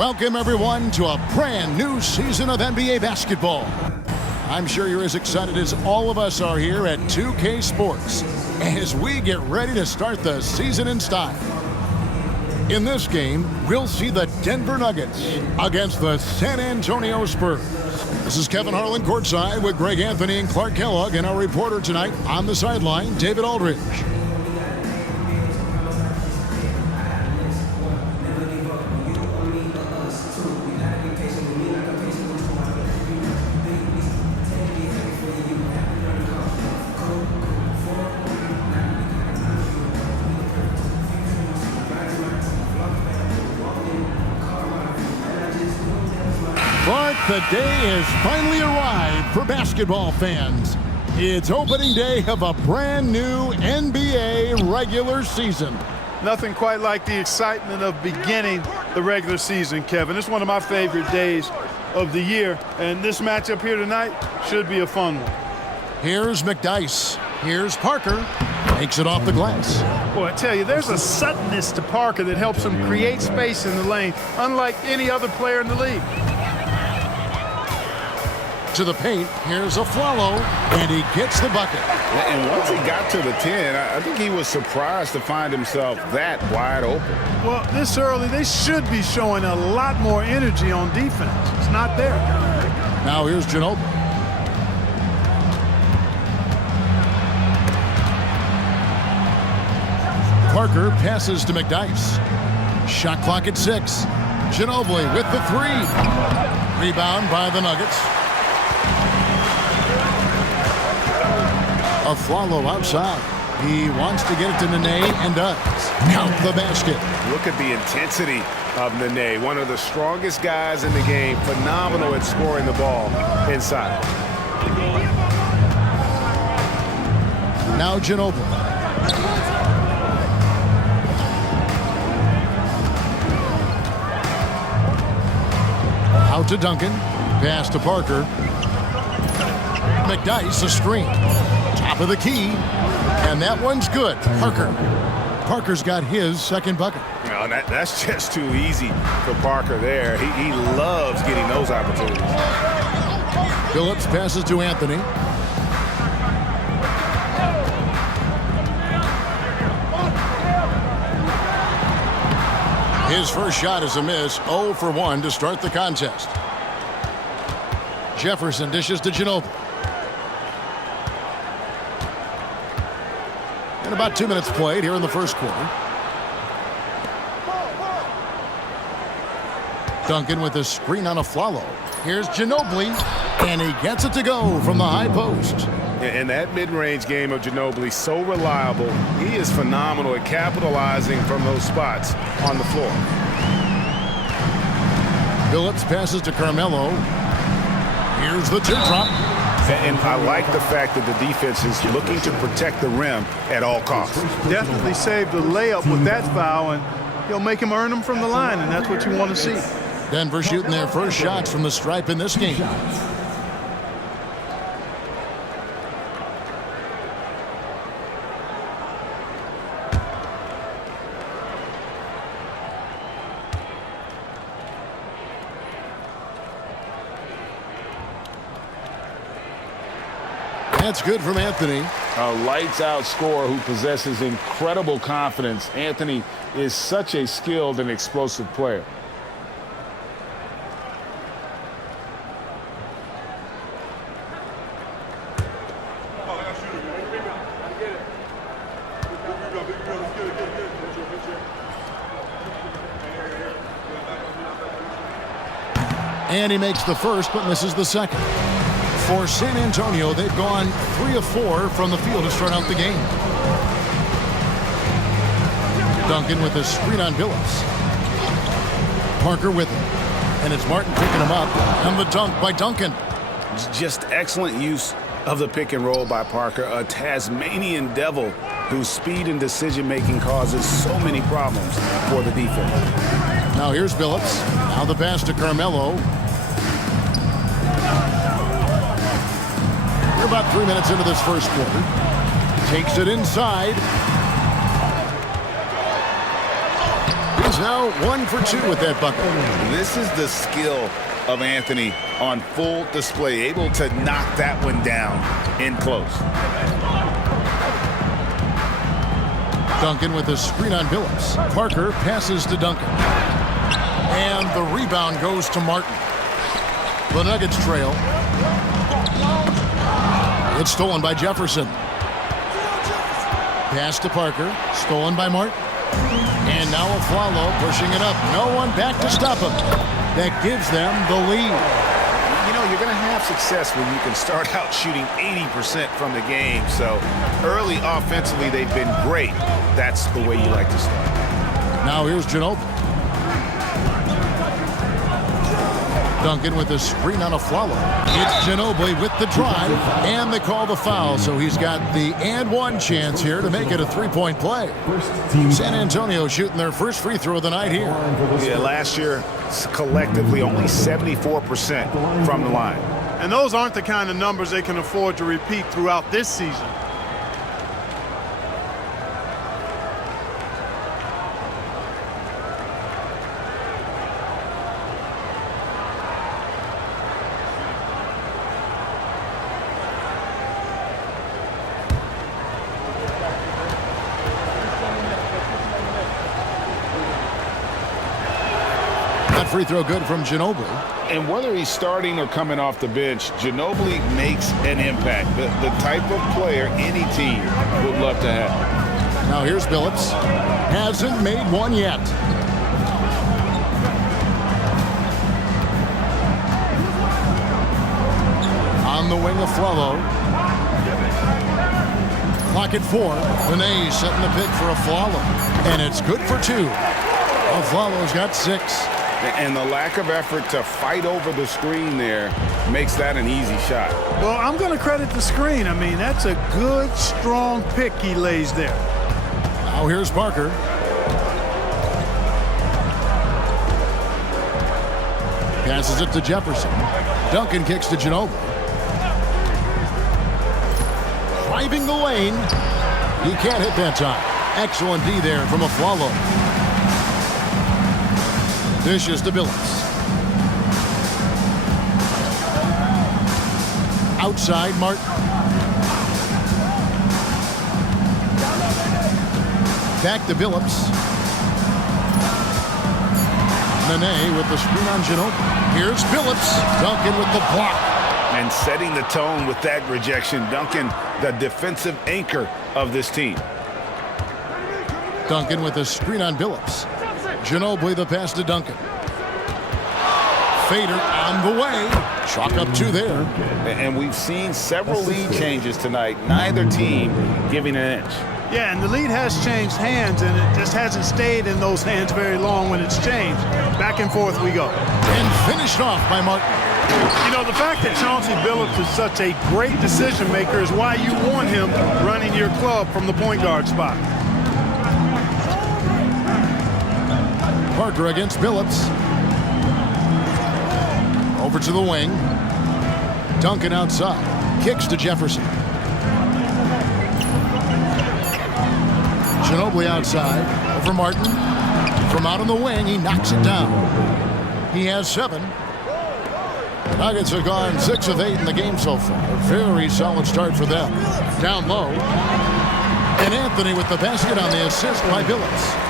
Welcome, everyone, to a brand new season of NBA basketball. I'm sure you're as excited as all of us are here at 2K Sports as we get ready to start the season in style. In this game, we'll see the Denver Nuggets against the San Antonio Spurs. This is Kevin Harlan courtside with Greg Anthony and Clark Kellogg, and our reporter tonight on the sideline, David Aldridge. But the day has finally arrived for basketball fans. It's opening day of a brand new NBA regular season. Nothing quite like the excitement of beginning the regular season, Kevin. It's one of my favorite days of the year, and this matchup here tonight should be a fun one. Here's McDyess. Here's Parker. Takes it off the glass. Boy, I tell you, there's a suddenness to Parker that helps him create space in the lane, unlike any other player in the league. To the paint, here's a Flalo, and he gets the bucket. And once he got to the 10, I think he was surprised to find himself that wide open. Well, this early, they should be showing a lot more energy on defense. It's not there. Now here's Ginobili. Parker passes to McDyess. Shot clock at 6. Ginobili with the 3. Rebound by the Nuggets. Flalo outside. He wants to get it to Nene and does. Count the basket. Look at the intensity of Nene, one of the strongest guys in the game. Phenomenal at scoring the ball inside. Now Ginobili. Out to Duncan. Pass to Parker. McDyess, a screen. Top of the key. And that one's good. Parker's got his second bucket. You know, that's just too easy for Parker there. He loves getting those opportunities. Phillips passes to Anthony. His first shot is a miss. 0 for 1 to start the contest. Jefferson dishes to Ginobili. And about 2 minutes played here in the first quarter. Duncan with a screen on a Flalo. Here's Ginobili, and he gets it to go from the high post. And that mid-range game of Ginobili, so reliable. He is phenomenal at capitalizing from those spots on the floor. Phillips passes to Carmelo. Here's the tip drop. And I like the fact that the defense is looking to protect the rim at all costs. Definitely saved the layup with that foul, and he'll make him earn them from the line, and that's what you want to see. Denver shooting their first shots from the stripe in this game. That's good from Anthony. A lights-out scorer who possesses incredible confidence. Anthony is such a skilled and explosive player. And he makes the first, but misses the second. For San Antonio, they've gone 3 of 4 from the field to start out the game. Duncan with a screen on Billups. Parker with him. And it's Martin picking him up. And the dunk by Duncan. Just excellent use of the pick and roll by Parker, a Tasmanian devil whose speed and decision-making causes so many problems for the defense. Now here's Billups. Now the pass to Carmelo. We're about 3 minutes into this first quarter. Takes it inside. Here's now 1 for 2 with that bucket. This is the skill of Anthony on full display, able to knock that one down in close. Duncan with a screen on Billups. Parker passes to Duncan. And the rebound goes to Martin. The Nuggets trail. It's stolen by Jefferson. Pass to Parker. Stolen by Martin. And now Aflalo pushing it up. No one back to stop him. That gives them the lead. You know, you're going to have success when you can start out shooting 80% from the game. So early offensively, they've been great. That's the way you like to start. Now here's Ginobili. Duncan with a screen on Aflalo. It's Ginobili with the drive, and they call the foul, so he's got the and one chance here to make it a three-point play. San Antonio shooting their first free throw of the night here. Yeah, last year, collectively, only 74% from the line. And those aren't the kind of numbers they can afford to repeat throughout this season. Free throw good from Ginobili. And whether he's starting or coming off the bench, Ginobili makes an impact. The type of player any team would love to have. Now here's Billups. Hasn't made one yet. On the wing of Aflalo. Clock at 4. Benet setting the pick for Aflalo. And it's good for 2. Aflalo's got 6. And the lack of effort to fight over the screen there makes that an easy shot. Well, I'm going to credit the screen. I mean, that's a good, strong pick he lays there. Now here's Parker. Passes it to Jefferson. Duncan kicks to Ginobili. Driving the lane. He can't hit that time. Excellent D there from Aflalo. Dishes to Billups. Outside, Martin. Back to Billups. Nene with the screen on Ginobili. Here's Billups. Duncan with the block. And setting the tone with that rejection. Duncan, the defensive anchor of this team. Duncan with a screen on Billups. Ginobili the pass to Duncan. Fader on the way. Chalk up 2 there. And we've seen several lead changes tonight. Neither team giving an inch. Yeah, and the lead has changed hands, and it just hasn't stayed in those hands very long when it's changed. Back and forth we go. And finished off by Martin. You know, the fact that Chauncey Billups is such a great decision maker is why you want him running your club from the point guard spot. Parker against Billups. Over to the wing. Duncan outside. Kicks to Jefferson. Ginobili outside. Over Martin. From out on the wing, he knocks it down. He has 7. The Nuggets have gone 6 of 8 in the game so far. A very solid start for them. Down low. And Anthony with the basket on the assist by Billups.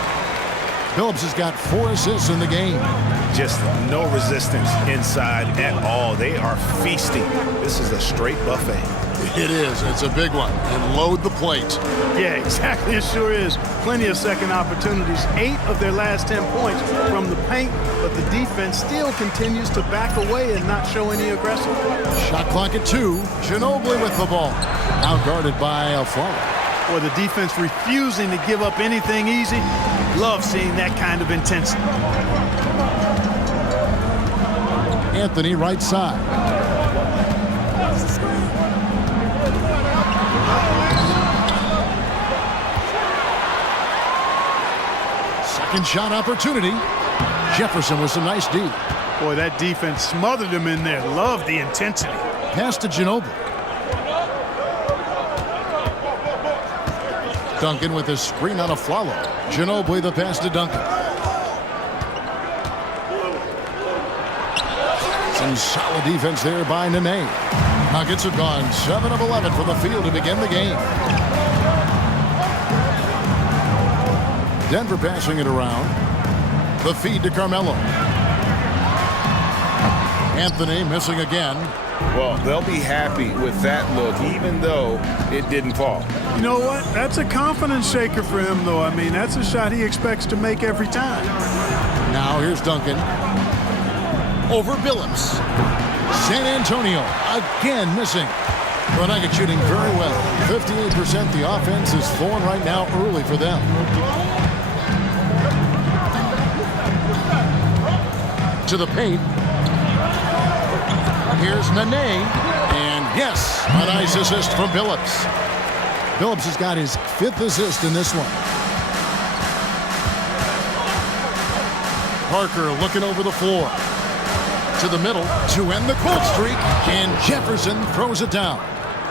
Billups has got 4 assists in the game. Just no resistance inside at all. They are feasting. This is a straight buffet. It is. It's a big one. And load the plate. Yeah, exactly. It sure is. Plenty of second opportunities. 8 of their last 10 points from the paint, but the defense still continues to back away and not show any aggression. Shot clock at 2. Ginobili with the ball. Now guarded by Aflalo. Or the defense refusing to give up anything easy. Love seeing that kind of intensity. Anthony right side. Second shot opportunity. Jefferson with some nice D. Boy, that defense smothered him in there. Love the intensity. Pass to Ginobili. Duncan with his screen on Aflalo. Ginobili the pass to Duncan. Some solid defense there by Nene. Nuggets have gone 7 of 11 from the field to begin the game. Denver passing it around. The feed to Carmelo. Anthony missing again. Well, they'll be happy with that look, even though it didn't fall. You know what? That's a confidence shaker for him, though. I mean, that's a shot he expects to make every time. Now here's Duncan. Over Billups. San Antonio again missing. The Nuggets shooting very well. 58%. The offense is flowing right now early for them. To the paint. Here's Nene. And yes, a nice assist from Billups. Billups has got his 5th assist in this one. Parker looking over the floor. To the middle to end the cold streak. And Jefferson throws it down.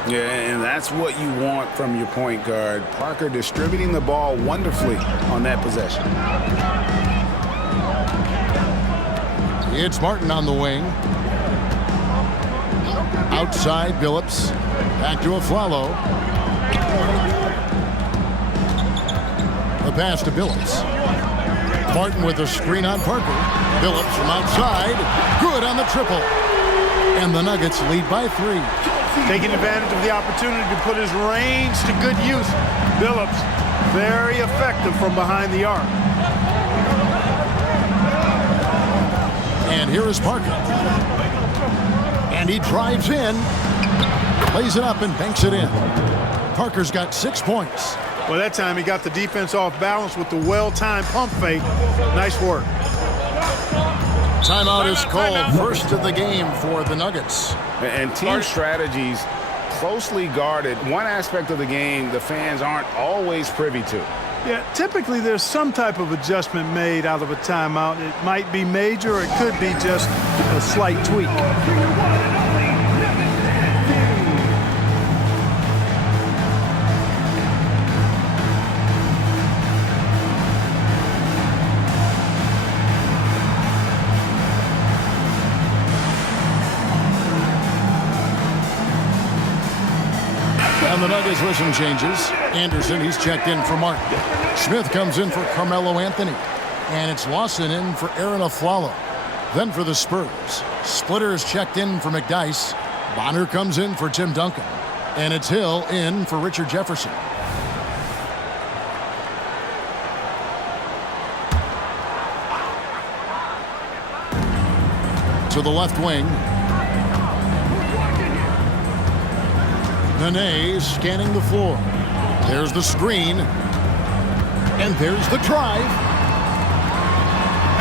Yeah, and that's what you want from your point guard. Parker distributing the ball wonderfully on that possession. It's Martin on the wing. Outside Billups. Back to Aflalo. The pass to Billups. Martin with a screen on Parker. Billups from outside. Good on the triple. And the Nuggets lead by 3. Taking advantage of the opportunity to put his range to good use. Billups, very effective from behind the arc. And here is Parker. And he drives in. Plays it up and banks it in. Parker's got 6 points. Well, that time he got the defense off balance with the well-timed pump fake. Nice work. Timeout is called. First of the game for the Nuggets. And team strategies closely guarded. One aspect of the game the fans aren't always privy to. Yeah, typically there's some type of adjustment made out of a timeout. It might be major or it could be just a slight tweak. And the Nuggets with some changes. Anderson, he's checked in for Martin. Smith comes in for Carmelo Anthony. And it's Lawson in for Aaron Aflalo. Then for the Spurs, Splitters checked in for McDyess. Bonner comes in for Tim Duncan. And it's Hill in for Richard Jefferson. To the left wing. Nene scanning the floor. There's the screen. And there's the drive.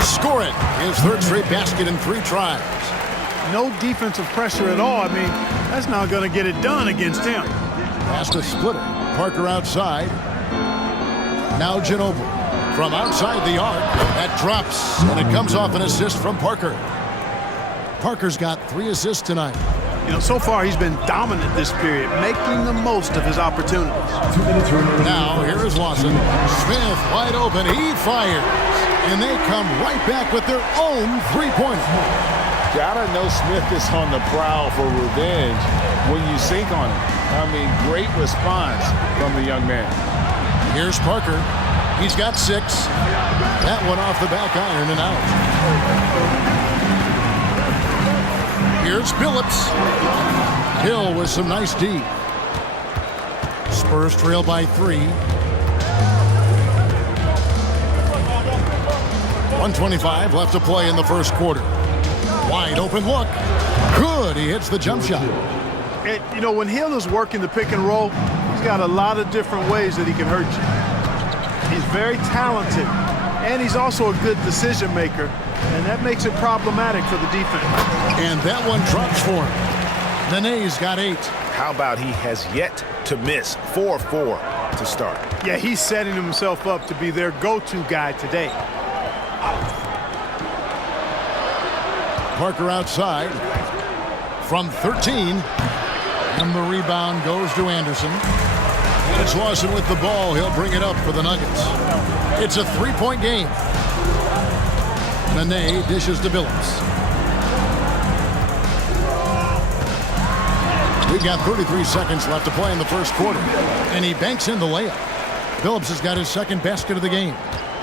Score it. His 3rd straight basket in 3 tries. No defensive pressure at all. I mean, that's not going to get it done against him. Pass to Splitter. Parker outside. Now Ginobili. From outside the arc. That drops. And it comes off an assist from Parker. Parker's got 3 assists tonight. You know, so far he's been dominant this period, making the most of his opportunities. Now, here is Lawson. Smith wide open. He fires. And they come right back with their own 3-pointer. Gotta know Smith is on the prowl for revenge when you sink on him. I mean, great response from the young man. Here's Parker. He's got 6. That one off the back iron and out. Here's Billups. Hill with some nice D. Spurs trail by 3. 1:25 left to play in the first quarter. Wide open look. Good. He hits the jump shot. And, you know, when Hill is working the pick and roll, he's got a lot of different ways that he can hurt you. He's very talented, and he's also a good decision maker. And that makes it problematic for the defense. And that one drops for him. Nene's got 8. How about he has yet to miss 4-4 to start? Yeah, he's setting himself up to be their go-to guy today. Parker outside from 13. And the rebound goes to Anderson. And it's Lawson with the ball. He'll bring it up for the Nuggets. It's a 3-point game. Nene dishes to Billups. We've got 33 seconds left to play in the first quarter. And he banks in the layup. Phillips has got his second basket of the game.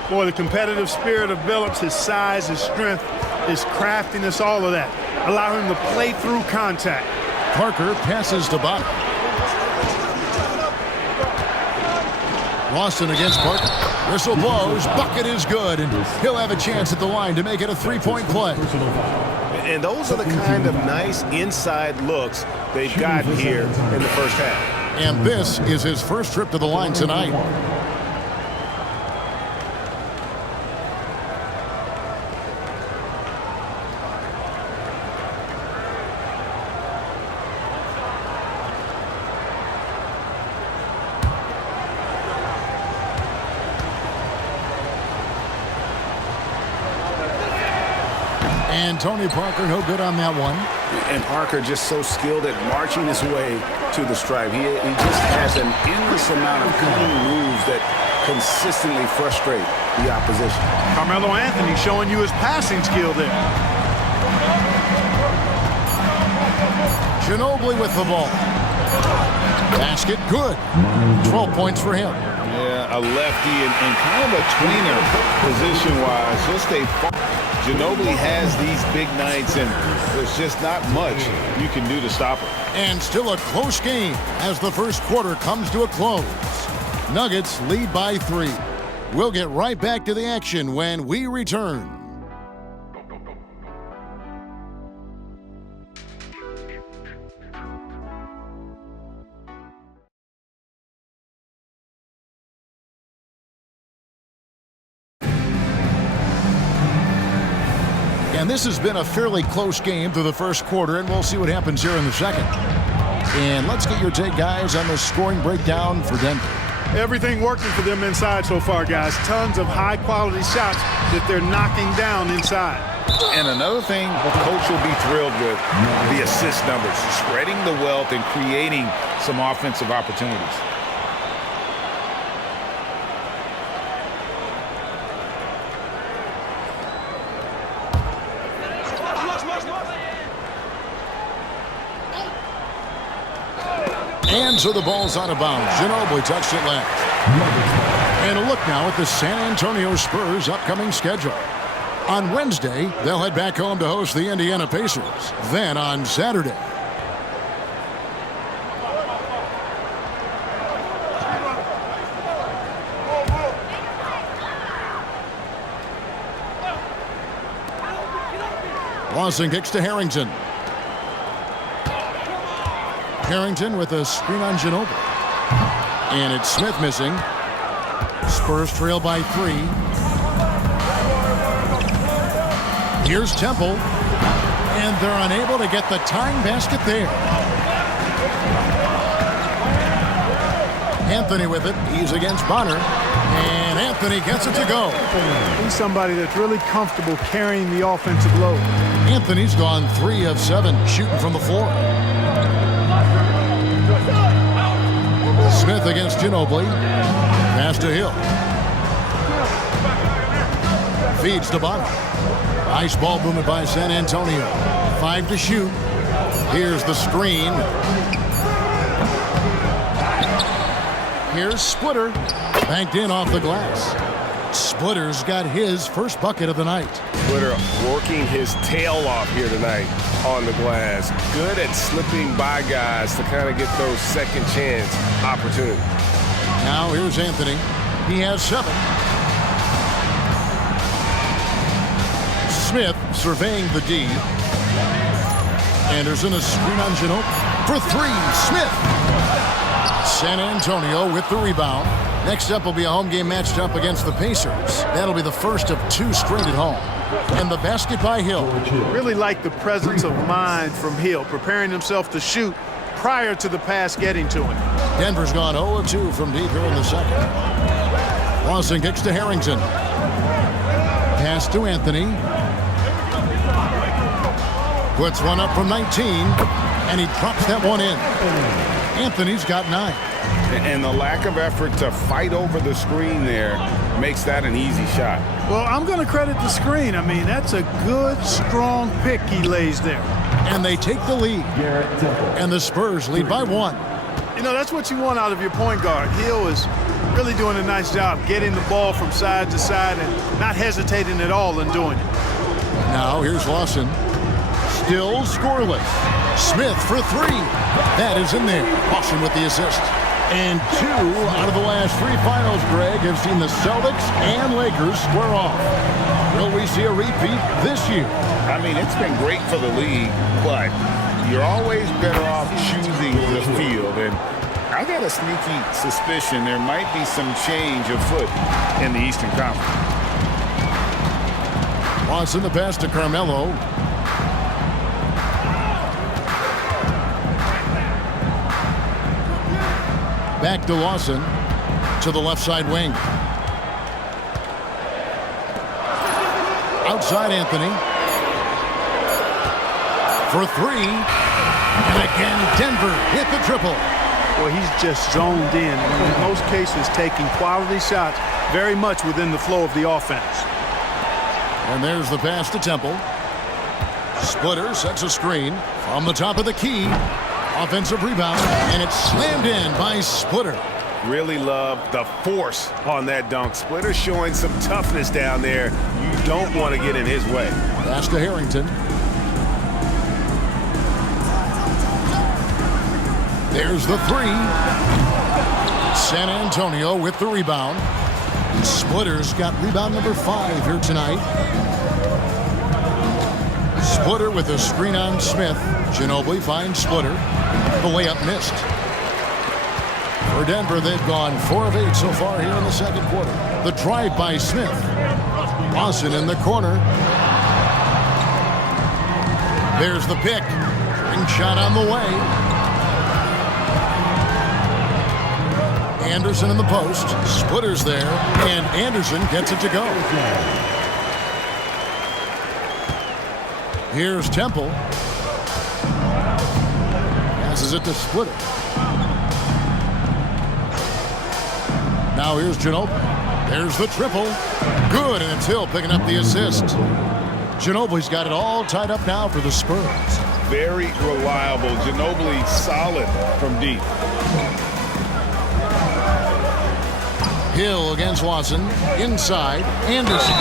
Boy, the competitive spirit of Phillips, his size, his strength, his craftiness, all of that allow him to play through contact. Parker passes to Bottom. Lawson against Parker. Whistle blows. Bucket is good. And he'll have a chance at the line to make it a three-point play. And those are the kind of nice inside looks they've gotten here in the first half. And this is his first trip to the line tonight. And Tony Parker, no good on that one. And Parker just so skilled at marching his way to the stripe. He just has an endless amount of cunning moves that consistently frustrate the opposition. Carmelo Anthony showing you his passing skill there. Ginobili with the ball. Basket good. 12 points for him. Yeah, a lefty and kind of a tweener position-wise. Just a Ginobili has these big nights, and there's just not much you can do to stop him. And still a close game as the first quarter comes to a close. Nuggets lead by 3. We'll get right back to the action when we return. And this has been a fairly close game through the first quarter, and we'll see what happens here in the second. And let's get your take, guys, on the scoring breakdown for Denver. Everything working for them inside so far, guys. Tons of high-quality shots that they're knocking down inside. And another thing the coach will be thrilled with, the assist numbers, spreading the wealth and creating some offensive opportunities. And so the ball's out of bounds. Ginobili touched it left. And a look now at the San Antonio Spurs' upcoming schedule. On Wednesday, they'll head back home to host the Indiana Pacers. Then on Saturday, Lawson kicks to Harrington. Harrington with a screen on Ginobili. And it's Smith missing. Spurs trail by 3. Here's Temple. And they're unable to get the tying basket there. Anthony with it. He's against Bonner. And Anthony gets it to go. He's somebody that's really comfortable carrying the offensive load. Anthony's gone 3 of 7 shooting from the floor. Smith against Ginobili. Pass to Hill. Feeds to Bonner. Nice ball movement by San Antonio. 5 to shoot. Here's the screen. Here's Splitter. Banked in off the glass. Splitter's got his first bucket of the night. Splitter working his tail off here tonight on the glass. Good at slipping by guys to kind of get those second chance opportunities. Now here's Anthony. He has 7. Smith surveying the D. Anderson a screen on Ginobili. For 3, Smith. San Antonio with the rebound. Next up will be a home game matched up against the Pacers. That'll be the first of 2 straight at home. And the basket by Hill. Really like the presence of mind from Hill, preparing himself to shoot prior to the pass getting to him. Denver's gone 0 of 2 from deep here in the second. Lawson kicks to Harrington. Pass to Anthony. Puts one up from 19, and he drops that one in. Anthony's got 9. And the lack of effort to fight over the screen there makes that an easy shot. Well, I'm going to credit the screen. I mean, that's a good, strong pick he lays there. And they take the lead. And the Spurs lead by 1. You know, that's what you want out of your point guard. Hill is really doing a nice job getting the ball from side to side and not hesitating at all in doing it. Now here's Lawson. Still scoreless. Smith for 3. That is in there. Lawson with the assist. And 2 out of the last 3 finals, Greg, have seen the Celtics and Lakers square off. Will we see a repeat this year? I mean, it's been great for the league, but you're always better off choosing the field. And I got a sneaky suspicion there might be some change afoot in the Eastern Conference. Lawson the pass to Carmelo. Back to Lawson to the left side wing. Outside Anthony. For 3. And again, Denver hit the triple. Well, he's just zoned in. In most cases, taking quality shots very much within the flow of the offense. And there's the pass to Temple. Splitter sets a screen from the top of the key. Offensive rebound, and it's slammed in by Splitter. Really love the force on that dunk. Splitter showing some toughness down there. You don't want to get in his way. Pass to Harrington. There's the 3. San Antonio with the rebound. Splitter's got rebound number 5 here tonight. Splitter with a screen on Smith. Ginobili finds Splitter. The layup missed. For Denver, they've gone 4 of 8 so far here in the second quarter. The drive by Smith. Lawson in the corner. There's the pick. Ring shot on the way. Anderson in the post. Splitter's there, and Anderson gets it to go. Here's Temple. Passes it to Splitter. Now here's Ginobili. There's the triple. Good, and it's Hill picking up the assist. Ginobili's got it all tied up now for the Spurs. Very reliable. Ginobili solid from deep. Hill against Lawson. Inside, Anderson.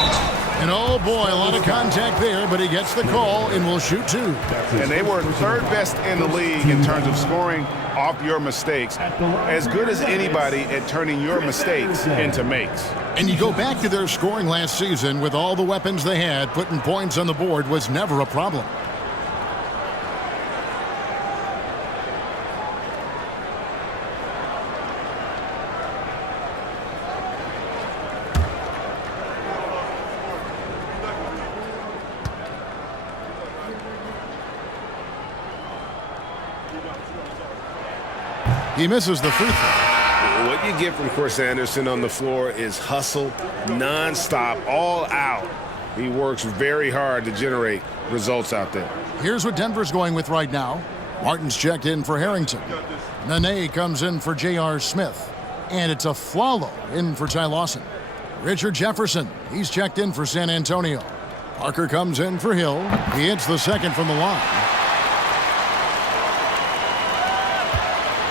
And oh boy, a lot of contact there, but he gets the call and will shoot 2. And they were 3rd best in the league in terms of scoring off your mistakes. As good as anybody at turning your mistakes into makes. And you go back to their scoring last season with all the weapons they had, putting points on the board was never a problem. He misses the free throw. What you get from Chris Anderson on the floor is hustle, nonstop, all out. He works very hard to generate results out there. Here's what Denver's going with right now. Martin's checked in for Harrington. Nene comes in for J.R. Smith. And it's a Flalo in for Ty Lawson. Richard Jefferson, he's checked in for San Antonio. Parker comes in for Hill. He hits the second from the line.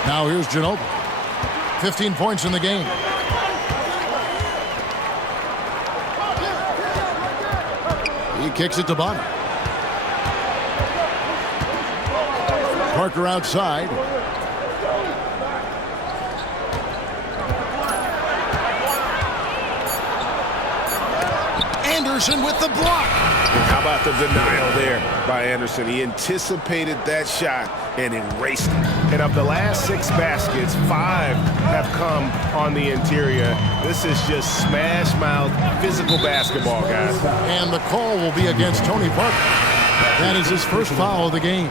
Now here's Ginobili. 15 points in the game. He kicks it to Bonner. Parker outside. Anderson with the block. How about the denial there by Anderson? He anticipated that shot and erased it. And of the last 6 baskets, 5 have come on the interior. This is just smash mouth physical basketball, guys. And the call will be against Tony Parker. That is his first foul of the game.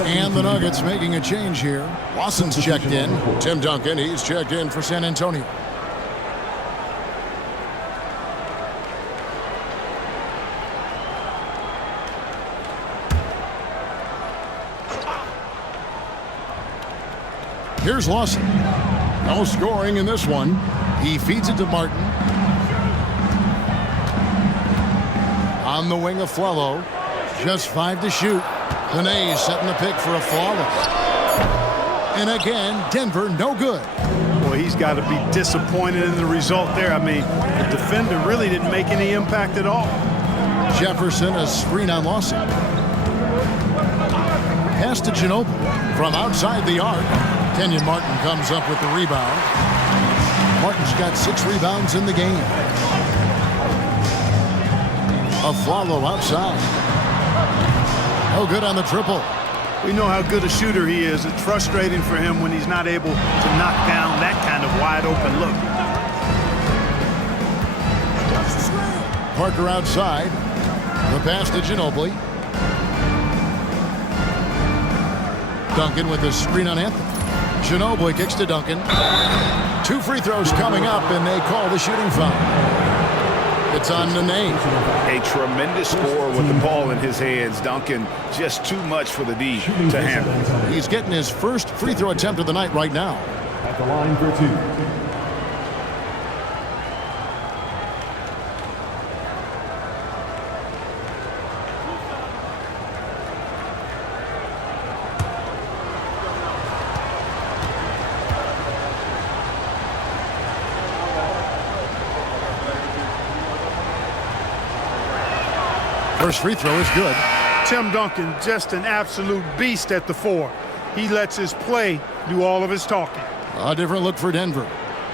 And the Nuggets making a change here. Lawson's checked in. Tim Duncan, he's checked in for San Antonio. Here's Lawson. No scoring in this one. He feeds it to Martin. On the wing of Flalo. Just 5 to shoot. Benet setting the pick for a flawless. And again, Denver no good. Boy, he's got to be disappointed in the result there. I mean, the defender really didn't make any impact at all. Jefferson, a screen on Lawson. Pass to Ginobili from outside the arc. Kenyon Martin comes up with the rebound. Martin's got 6 rebounds in the game. Afflalo outside. No good on the triple. We know how good a shooter he is. It's frustrating for him when he's not able to knock down that kind of wide open look. Parker outside. The pass to Ginobili. Duncan with the screen on Anthony. Ginobili kicks to Duncan. 2 free throws coming up, and they call the shooting foul. It's on Nene. A tremendous score with the ball in his hands. Duncan, just too much for the D to handle. He's getting his first free throw attempt of the night right now. At the line for 2. First free throw is good. Tim Duncan, just an absolute beast at the 4. He lets his play do all of his talking. A different look for Denver.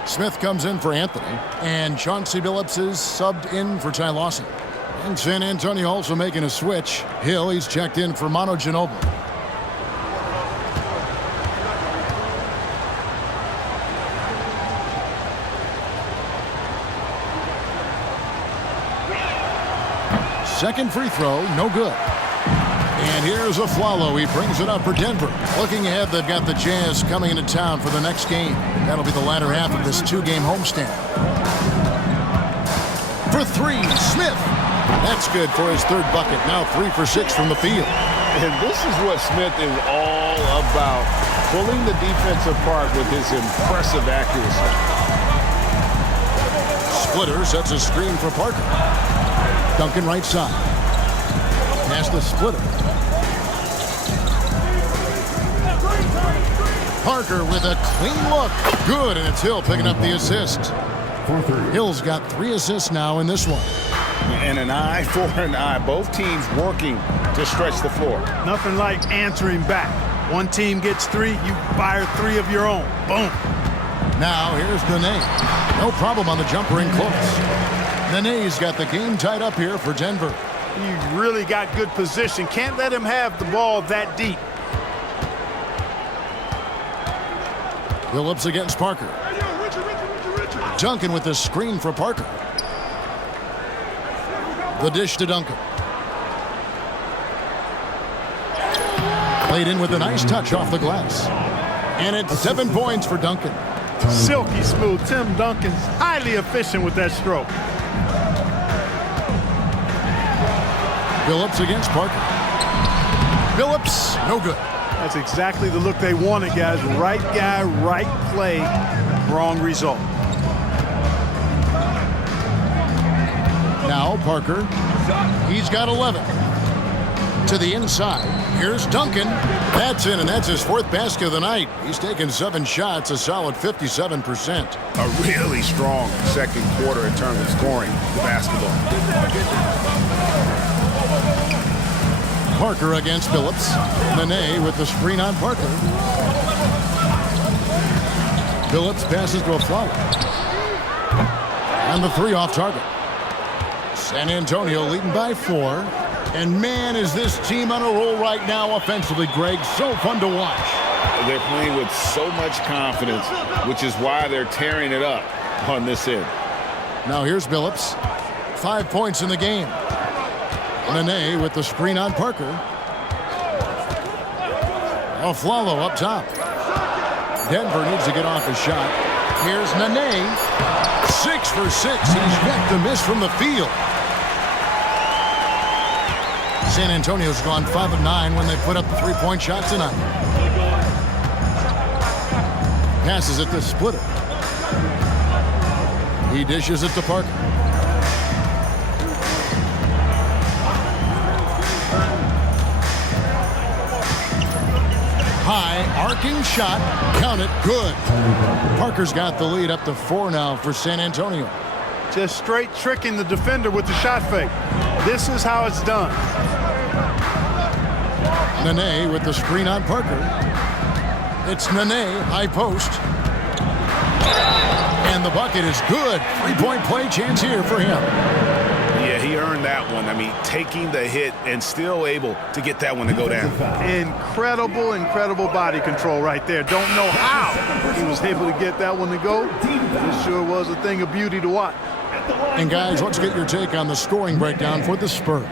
Smith comes in for Anthony, and Chauncey Billups is subbed in for Ty Lawson. And San Antonio also making a switch. Hill, he's checked in for Manu Ginobili. Second free throw, no good. And here's Afflalo. He brings it up for Denver. Looking ahead, they've got the Jazz coming into town for the next game. That'll be the latter half of this 2-game homestand. For 3, Smith. That's good for his 3rd bucket. Now 3 for 6 from the field. And this is what Smith is all about. Pulling the defense apart with his impressive accuracy. Splitter sets a screen for Parker. Duncan right side. Pass the Splitter. Parker with a clean look. Good, and it's Hill picking up the assist. Hill's got 3 assists now in this one. And an eye for an eye. Both teams working to stretch the floor. Nothing like answering back. One team gets 3, you fire 3 of your own. Boom. Now here's Nene. No problem on the jumper in close. Nene's got the game tied up here for Denver. He's really got good position. Can't let him have the ball that deep. Billups against Parker. Duncan with the screen for Parker. The dish to Duncan. Played in with a nice touch off the glass. And it's 7 points for Duncan. Silky smooth. Tim Duncan's highly efficient with that stroke. Billups against Parker. Billups, no good. That's exactly the look they wanted, guys. Right guy, right play, wrong result. Now Parker, he's got 11. To the inside, here's Duncan. That's in, and that's his 4th basket of the night. He's taken 7 shots, a solid 57%. A really strong second quarter in terms of scoring the basketball. Parker against Billups. Nene with the screen on Parker. Billups passes to Afflalo. And the 3 off target. San Antonio leading by 4. And man, is this team on a roll right now offensively, Greg. So fun to watch. They're playing with so much confidence, which is why they're tearing it up on this end. Now here's Billups. 5 points in the game. Nene with the screen on Parker. Afflalo up top. Denver needs to get off a shot. Here's Nene. 6 for 6. He's yet to miss from the field. San Antonio's gone 5 of 9 when they put up the 3-point shot tonight. Passes it to Splitter. He dishes it to Parker. High, arcing shot. Count it. Good. Parker's got the lead up to 4 now for San Antonio. Just straight tricking the defender with the shot fake. This is how it's done. Nene with the screen on Parker. It's Nene, high post. And the bucket is good. 3-point play chance here for him. Yeah, he earned that one. I mean, taking the hit and still able to get that one to go down. Incredible, incredible body control right there. Don't know how he was able to get that one to go. This sure was a thing of beauty to watch. And guys, let's get your take on the scoring breakdown for the Spurs.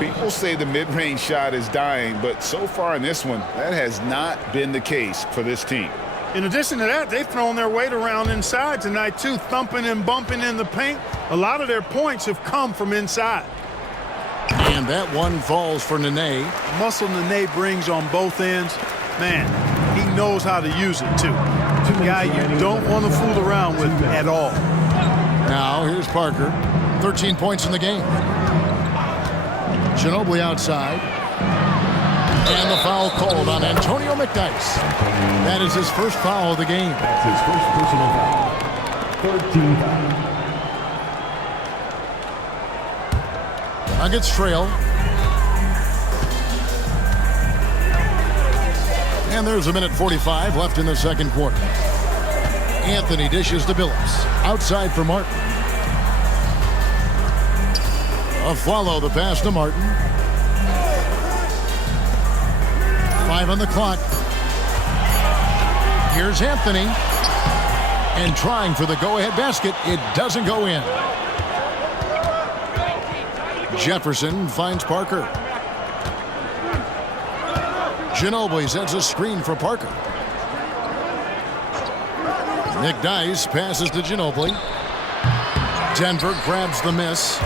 People say the mid-range shot is dying, but so far in this one, that has not been the case for this team. In addition to that, they've thrown their weight around inside tonight, too, thumping and bumping in the paint. A lot of their points have come from inside. And that one falls for Nene. Muscle Nene brings on both ends. Man, he knows how to use it, too. A guy you don't want to fool around with at all. Now, here's Parker. 13 points in the game. Ginobili outside. And the foul called on Antonio McDyess. That is his first foul of the game. That's his first personal foul. 13 foul. Nuggets trail. And there's 1:45 left in the second quarter. Anthony dishes to Billups. Outside for Martin. Follow the pass to Martin. 5 on the clock. Here's Anthony. And trying for the go-ahead basket. It doesn't go in. Jefferson finds Parker. Ginobili sets a screen for Parker. McDyess passes to Ginobili. Denver grabs the miss.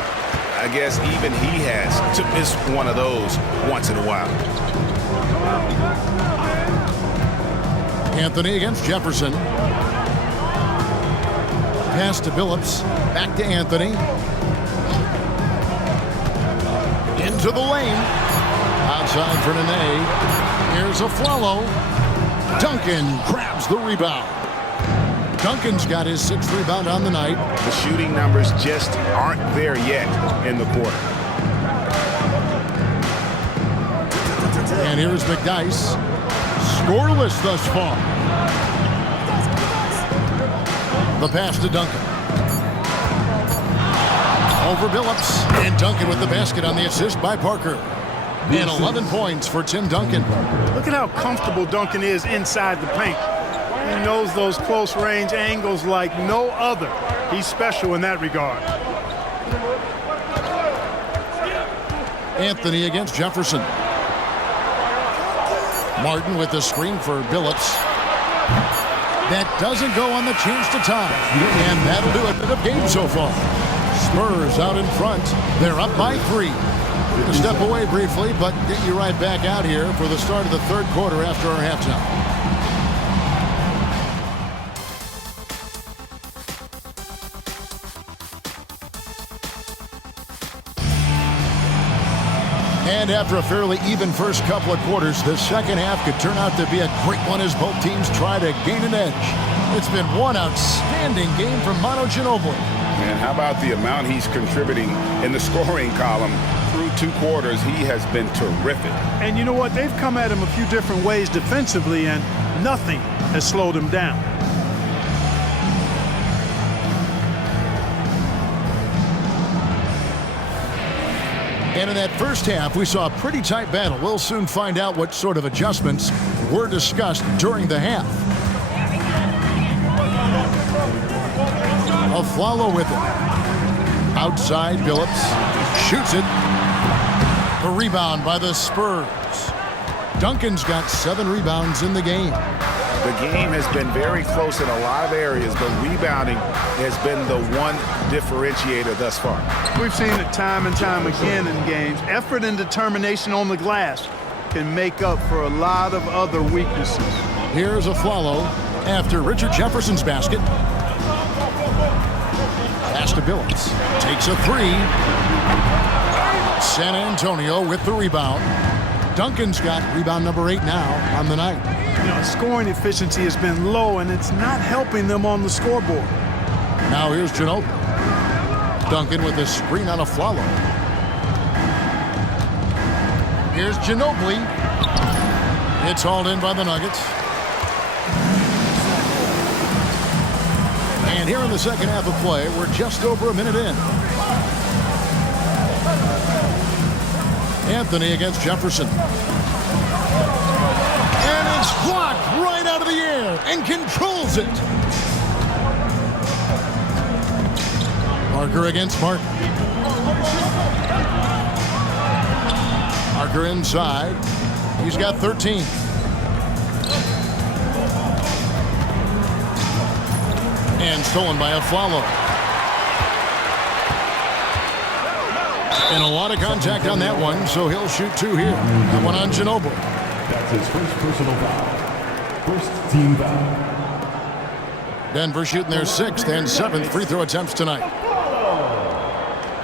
I guess even he has to miss one of those once in a while. Anthony against Jefferson. Pass to Billups. Back to Anthony. Into the lane. Outside for Nene. Here's a Flalo. Duncan grabs the rebound. Duncan's got his 6th rebound on the night. The shooting numbers just aren't there yet in the quarter. And here's McDyess. Scoreless thus far. The pass to Duncan. Over Billups. And Duncan with the basket on the assist by Parker. And 11 points for Tim Duncan. Look at how comfortable Duncan is inside the paint. He knows those close range angles like no other. He's special in that regard. Anthony against Jefferson. Martin with the screen for Billups. That doesn't go on the chance to tie. And that'll do a bit of game so far. Spurs out in front. They're up by 3. We'll step away briefly, but get you right back out here for the start of the third quarter after our halftime. And after a fairly even first couple of quarters, the second half could turn out to be a great one as both teams try to gain an edge. It's been one outstanding game from Manu Ginobili. And how about the amount he's contributing in the scoring column? Through 2 quarters, he has been terrific. And you know what? They've come at him a few different ways defensively, and nothing has slowed him down. And in that first half, we saw a pretty tight battle. We'll soon find out what sort of adjustments were discussed during the half. Flalo with it. Outside, Billups shoots it. The rebound by the Spurs. Duncan's got 7 rebounds in the game. The game has been very close in a lot of areas, but rebounding has been the one differentiator thus far. We've seen it time and time again in games. Effort and determination on the glass can make up for a lot of other weaknesses. Here's a Flalo after Richard Jefferson's basket. Pass to Billups. Takes a 3. San Antonio with the rebound. Duncan's got rebound number 8 now on the night. You know, scoring efficiency has been low, and it's not helping them on the scoreboard. Now here's Ginobili. Duncan with a screen on a follow. Here's Ginobili. It's hauled in by the Nuggets. And here in the second half of play, we're just over a minute in. Anthony against Jefferson. And it's blocked right out of the air and controls it. Parker against Mark. Parker inside. He's got 13. And stolen by a follow. And a lot of contact on that one, so he'll shoot 2 here. That one on Ginobili. That's his first personal foul. First team foul. Denver shooting their 6th and 7th free throw attempts tonight.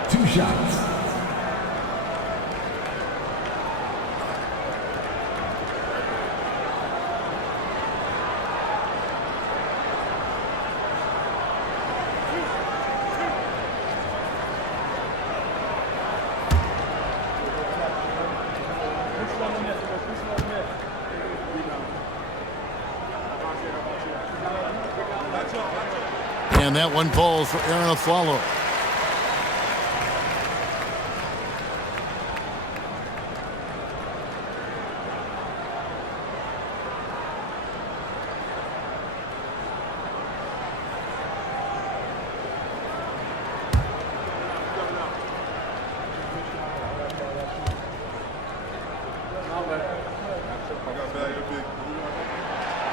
2 shots. And that one falls for Aaron Aflalo.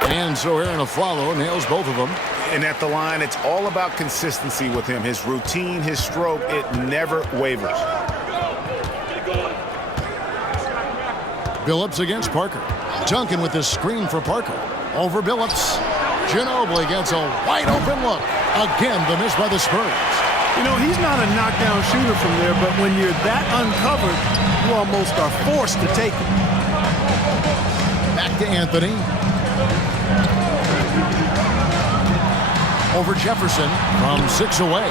And so Aaron Aflalo nails both of them. And at the line, it's all about consistency with him. His routine, his stroke, it never wavers. Billups against Parker. Duncan with the screen for Parker. Over Billups. Ginobili gets a wide open look. Again, the miss by the Spurs. You know, he's not a knockdown shooter from there, but when you're that uncovered, you almost are forced to take it. Back to Anthony. Over Jefferson from 6 away.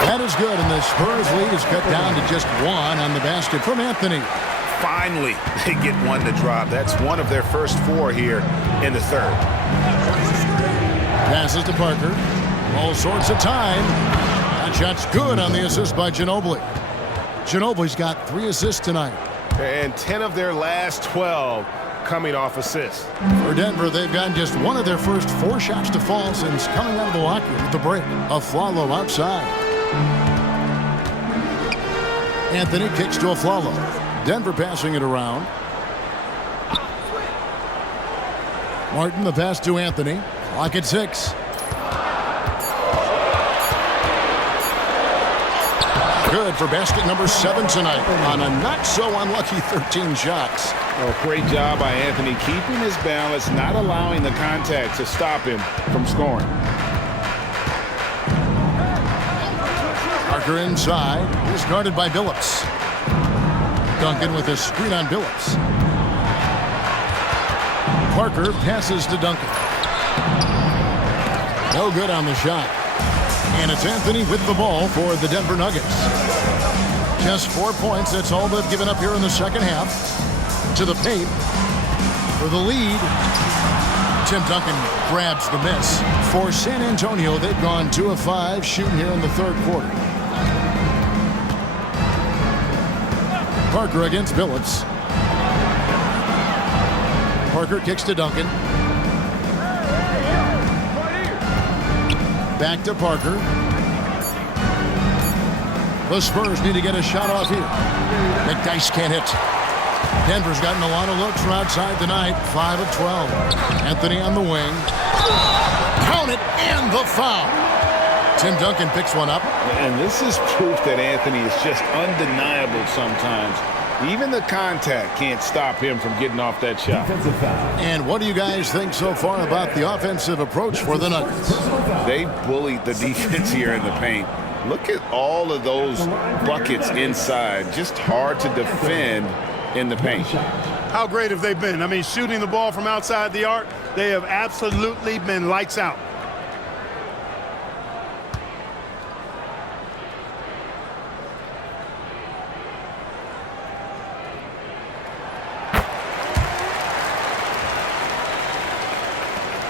That is good, and the Spurs lead is cut down to just 1 on the basket from Anthony. Finally, they get one to drop. That's one of their first 4 here in the third. Passes to Parker. All sorts of time. That shot's good on the assist by Ginobili. Ginobili's got 3 assists tonight. And 10 of their last 12 coming off assists. For Denver, they've gotten just 1 of their first 4 shots to fall since coming out of the locker with the break. Aflalo outside. Anthony kicks to Aflalo. Denver passing it around. Martin, the pass to Anthony. Clock at 6. Good for basket number 7 tonight on a not-so-unlucky 13 shots. Oh, great job by Anthony keeping his balance, not allowing the contact to stop him from scoring. Parker inside. He's guarded by Billups. Duncan with a screen on Billups. Parker passes to Duncan. No good on the shot. And it's Anthony with the ball for the Denver Nuggets. Just 4 points. That's all they've given up here in the second half. To the paint for the lead. Tim Duncan grabs the miss. For San Antonio, they've gone 2 of 5 shooting here in the third quarter. Parker against Billups. Parker kicks to Duncan. Back to Parker. The Spurs need to get a shot off here. McDyess can't hit. Denver's gotten a lot of looks from outside tonight. 5 of 12. Anthony on the wing. Count it, and the foul. Tim Duncan picks one up. And this is proof that Anthony is just undeniable sometimes. Even the contact can't stop him from getting off that shot. And what do you guys think so far about the offensive approach for the Nuggets? They bullied the defense here in the paint. Look at all of those buckets inside. Just hard to defend in the paint. How great have they been? I mean, shooting the ball from outside the arc, they have absolutely been lights out.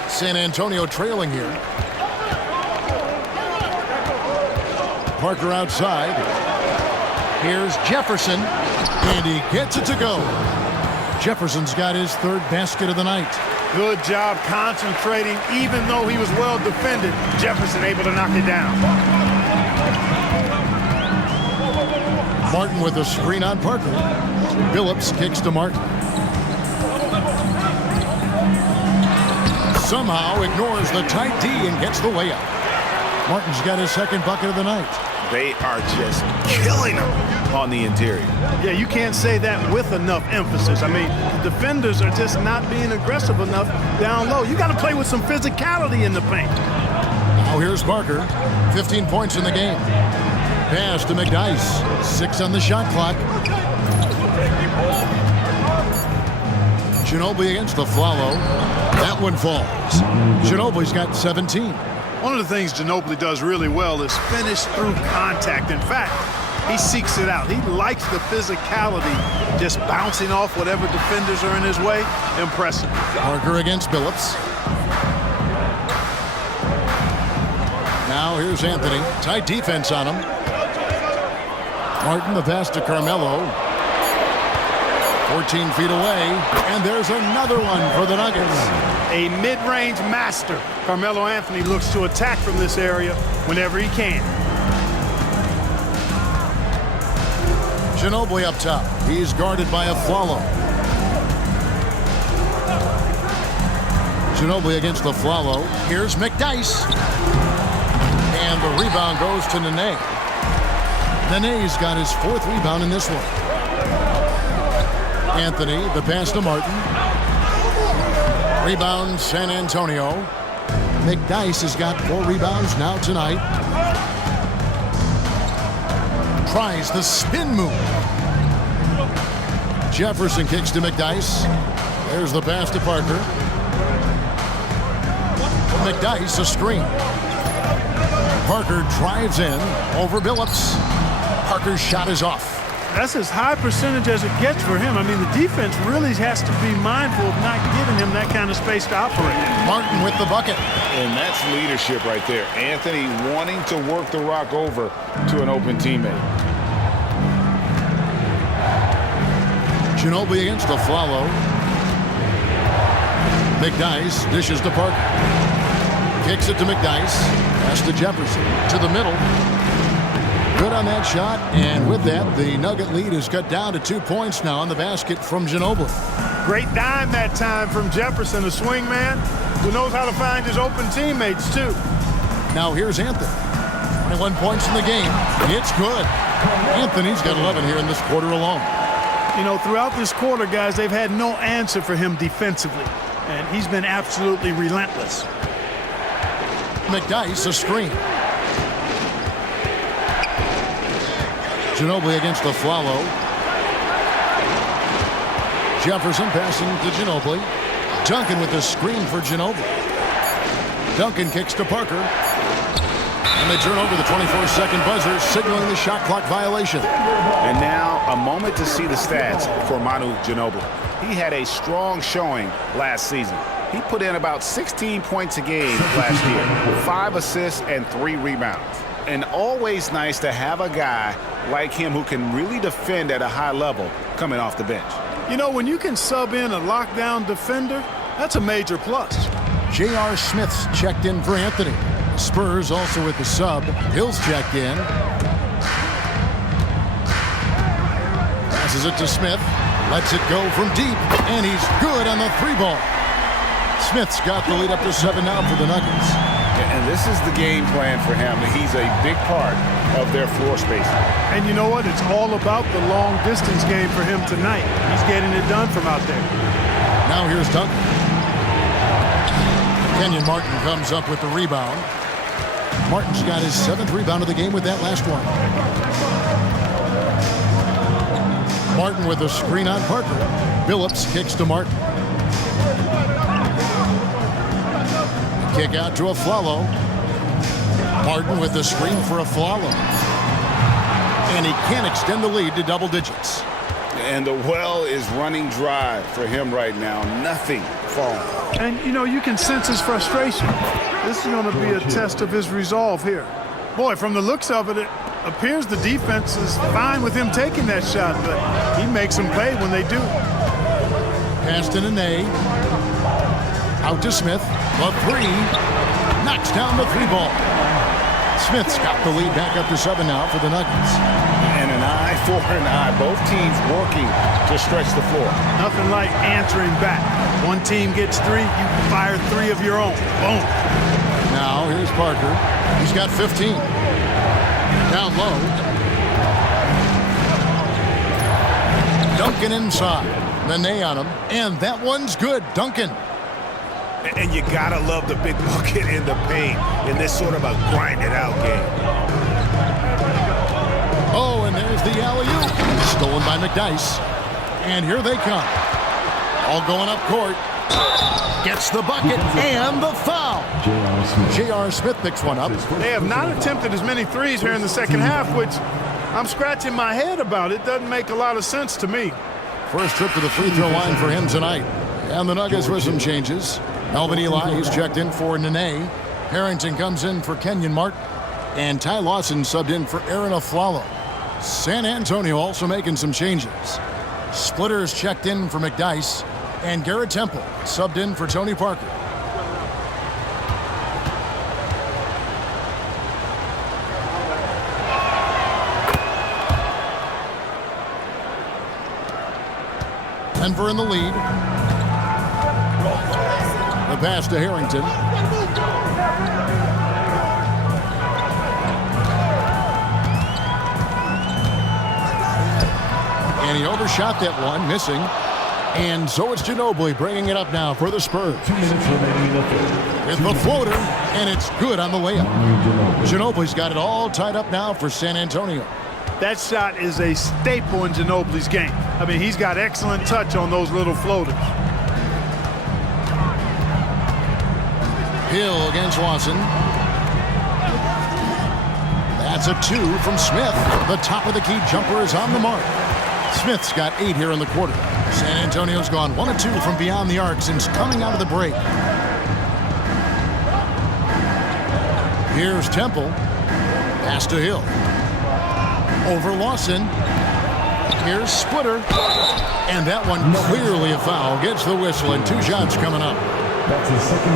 San Antonio trailing here. Parker outside. Here's Jefferson, and he gets it to go. Jefferson's got his third basket of the night. Good job concentrating, even though he was well defended. Jefferson able to knock it down. Martin with a screen on Parker. Billups kicks to Martin. Somehow ignores the tight D and gets the layup. Martin's got his second bucket of the night. They are just killing them on the interior. Yeah, you can't say that with enough emphasis. I mean, the defenders are just not being aggressive enough down low. You got to play with some physicality in the paint. Now here's Parker. 15 points in the game. Pass to McDyess. 6 on the shot clock. Ginobili against the Flalo. That one falls. Ginobili's got 17. One of the things Ginobili does really well is finish through contact. In fact, he seeks it out. He likes the physicality, just bouncing off whatever defenders are in his way. Impressive. Parker against Billups. Now here's Anthony. Tight defense on him. Martin the pass to Carmelo. 14 feet away, and there's another one for the Nuggets. A mid-range master. Carmelo Anthony looks to attack from this area whenever he can. Ginobili up top. He's guarded by a Flalo. Ginobili against the Flalo. Here's McDyess. And the rebound goes to Nene. Nene's got his 4th rebound in this one. Anthony, the pass to Martin. Rebound, San Antonio. McDyess has got 4 rebounds now tonight. Tries the spin move. Jefferson kicks to McDyess. There's the pass to Parker. McDyess a screen. Parker drives in over Billups. Parker's shot is off. That's as high percentage as it gets for him. I mean, the defense really has to be mindful of not giving him that kind of space to operate. Martin with the bucket. And that's leadership right there. Anthony wanting to work the rock over to an open teammate. Ginobili against the Flalo. McDyess dishes to Parker. Kicks it to McDyess. Pass to Jefferson. To the middle. Good on that shot, and with that, the Nugget lead is cut down to 2 points now on the basket from Ginobili. Great dime that time from Jefferson, the swing man, who knows how to find his open teammates, too. Now here's Anthony. 21 points in the game. It's good. Anthony's got 11 here in this quarter alone. You know, throughout this quarter, guys, they've had no answer for him defensively, and he's been absolutely relentless. McDyess a screen. Ginobili against the Flalo. Jefferson passing to Ginobili. Duncan with the screen for Ginobili. Duncan kicks to Parker. And they turn over the 24-second buzzer, signaling the shot clock violation. And now a moment to see the stats for Manu Ginobili. He had a strong showing last season. He put in about 16 points a game last year, 5 assists and 3 rebounds. And always nice to have a guy like him who can really defend at a high level coming off the bench. You know, when you can sub in a lockdown defender, that's a major plus. J.R. Smith's checked in for Anthony. Spurs also with the sub. Hill's checked in. Passes it to Smith. Lets it go from deep. And he's good on the 3-ball. Smith's got the lead up to 7 now for the Nuggets. And this is the game plan for him. He's a big part of their floor spacing. And you know what? It's all about the long distance game for him tonight. He's getting it done from out there. Now here's Duncan. Kenyon Martin comes up with the rebound. Martin's got his 7th rebound of the game with that last one. Martin with a screen on Parker. Billups kicks to Martin. Kick out to Aflalo. Martin with the screen for Aflalo. And he can't extend the lead to double digits. And the well is running dry for him right now. Nothing falling. And, you know, you can sense his frustration. This is going to be a test of his resolve here. Boy, from the looks of it, it appears the defense is fine with him taking that shot, but he makes them pay when they do. Pass to Nene. Out to Smith. The three. Knocks down the three ball. Smith's got the lead back up to 7 now for the Nuggets. And an eye for an eye. Both teams working to stretch the floor. Nothing like answering back. One team gets 3, you fire 3 of your own. Boom. Now here's Parker. He's got 15. Down low. Duncan inside. Nene on him. And that one's good. Duncan. And you gotta love the big bucket in the paint in this sort of a grind-it-out game. Oh, and there's the alley-oop. Stolen by McDyess. And here they come. All going up court. Gets the bucket and the foul. J.R. Smith picks one up. They have not attempted as many threes here in the second half, which I'm scratching my head about. It doesn't make a lot of sense to me. First trip to the free throw line for him tonight. And the Nuggets with some changes. Melvin Eli, he's checked in for Nene. Harrington comes in for Kenyon Martin. And Ty Lawson subbed in for Aaron Aflalo. San Antonio also making some changes. Splitters checked in for McDyess. And Garrett Temple subbed in for Tony Parker. Denver in the lead. The pass to Harrington. And he overshot that one, missing. And so it's Ginobili bringing it up now for the Spurs. 2 minutes remaining in the third. With the floater, and it's good on the layup. Ginobili's got it all tied up now for San Antonio. That shot is a staple in Ginobili's game. I mean, he's got excellent touch on those little floaters. Hill against Lawson. That's a 2 from Smith. The top of the key jumper is on the mark. Smith's got 8 here in the quarter. San Antonio's gone 1 of 2 from beyond the arc since coming out of the break. Here's Temple. Pass to Hill. Over Lawson. Here's Splitter. And that one clearly a foul. Gets the whistle and 2 shots coming up.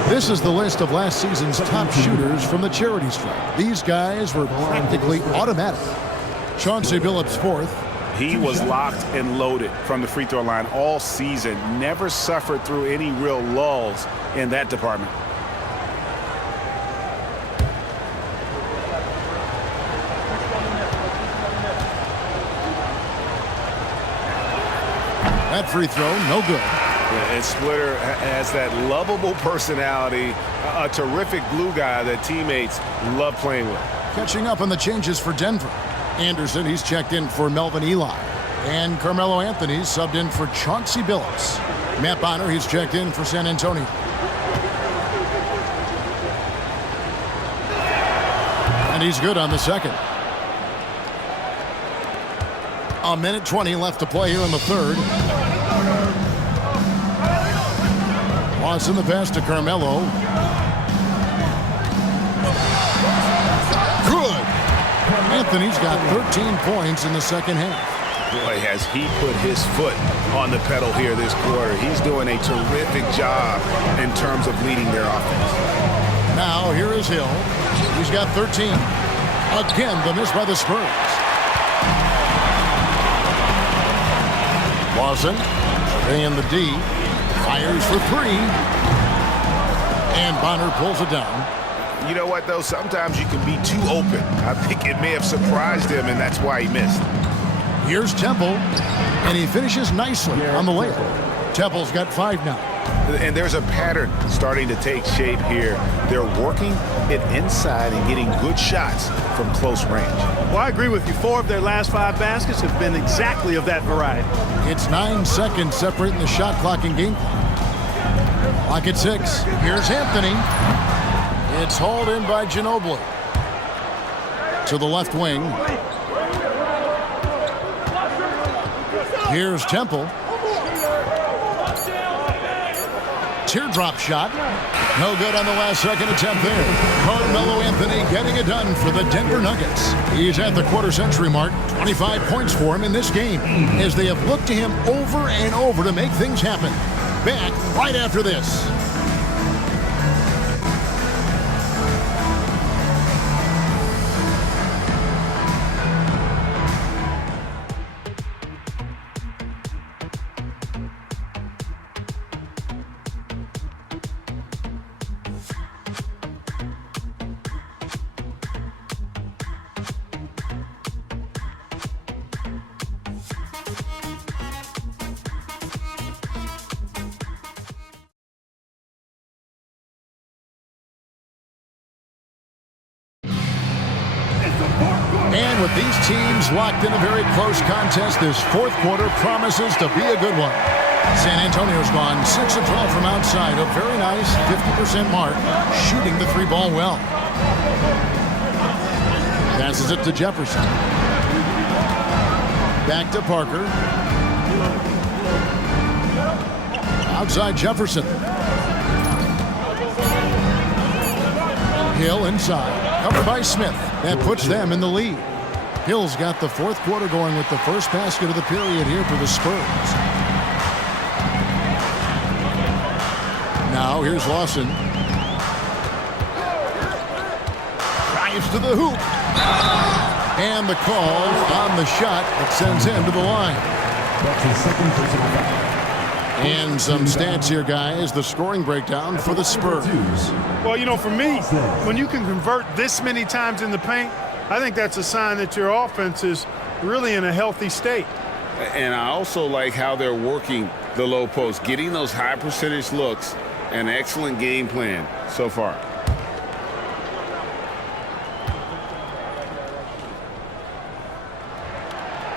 This is the list of last season's top shooters from the charity stripe. These guys were practically automatic. Chauncey Billups 4th. He was locked and loaded from the free throw line all season. Never suffered through any real lulls in that department. That free throw, no good. Yeah, and Splitter has that lovable personality, a terrific glue guy that teammates love playing with. Catching up on the changes for Denver. Anderson, he's checked in for Melvin Eli. And Carmelo Anthony's subbed in for Chauncey Billups. Matt Bonner, he's checked in for San Antonio. And he's good on the second. 1:20 left to play here in the third. Lawson the pass to Carmelo. Good. Anthony's got 13 points in the second half. Boy, has he put his foot on the pedal here this quarter. He's doing a terrific job in terms of leading their offense. Now here is Hill. He's got 13. Again, the miss by the Spurs. Lawson, in the D, fires for 3. And Bonner pulls it down. You know what, though? Sometimes you can be too open. I think it may have surprised him, and that's why he missed. Here's Temple, and he finishes nicely on the layup. Temple's got 5 now. And there's a pattern starting to take shape here. They're working it inside and getting good shots from close range. Well, I agree with you. 4 of their last 5 baskets have been exactly of that variety. It's 9 seconds separating the shot clock and game clock. Clock at 6. Here's Anthony. It's hauled in by Ginobili. To the left wing. Here's Temple. Teardrop shot. No good on the last second attempt there. Carmelo Anthony getting it done for the Denver Nuggets. He's at the quarter-century mark. 25 points for him in this game as they have looked to him over and over to make things happen. Back right after this. And with these teams locked in a very close contest, this fourth quarter promises to be a good one. San Antonio's gone 6 of 12 from outside, a very nice 50% mark, shooting the 3 ball well. Passes it to Jefferson. Back to Parker. Outside Jefferson. Hill inside. Covered by Smith. That puts them in the lead. Hill's got the fourth quarter going with the first basket of the period here for the Spurs. Now here's Lawson. Drives to the hoop. And the call on the shot that sends him to the line. That's his second personal foul. And some stats here, guys. The scoring breakdown for the Spurs. Well, you know, for me, when you can convert this many times in the paint, I think that's a sign that your offense is really in a healthy state. And I also like how they're working the low post, getting those high percentage looks. An excellent game plan so far.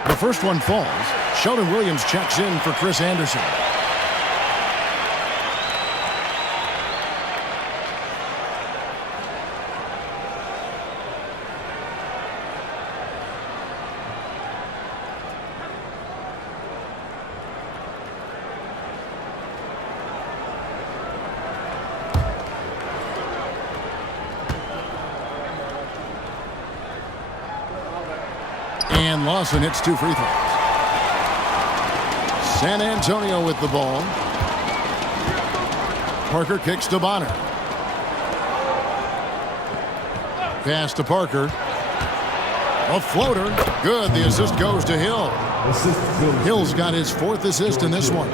The first one falls. Sheldon Williams checks in for Chris Anderson. And Lawson hits 2 free throws. San Antonio with the ball. Parker kicks to Bonner. Pass to Parker. A floater. Good. The assist goes to Hill. Hill's got his 4th assist in this one.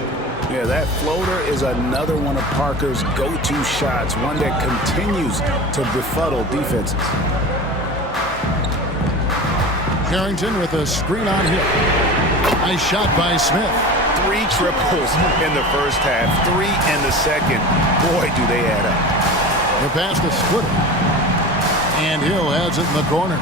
Yeah, that floater is another one of Parker's go-to shots, one that continues to befuddle defenses. Carrington with a screen on Hill. Nice shot by Smith. 3 triples in the first half, 3 in the second. Boy, do they add up. The pass to Splitter. And Hill has it in the corner.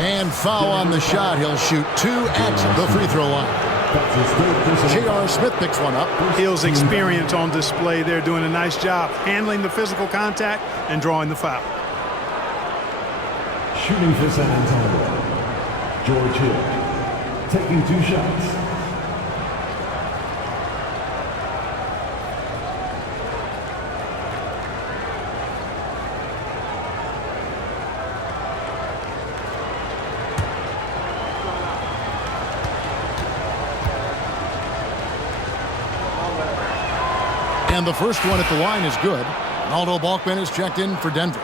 And foul on the shot. He'll shoot 2 at the free throw line. J.R. Smith picks one up. Hill's experience on display there, doing a nice job handling the physical contact and drawing the foul. Shooting for San Antonio, George Hill, taking 2 shots. And the first one at the line is good. Aldo Balkman is checked in for Denver.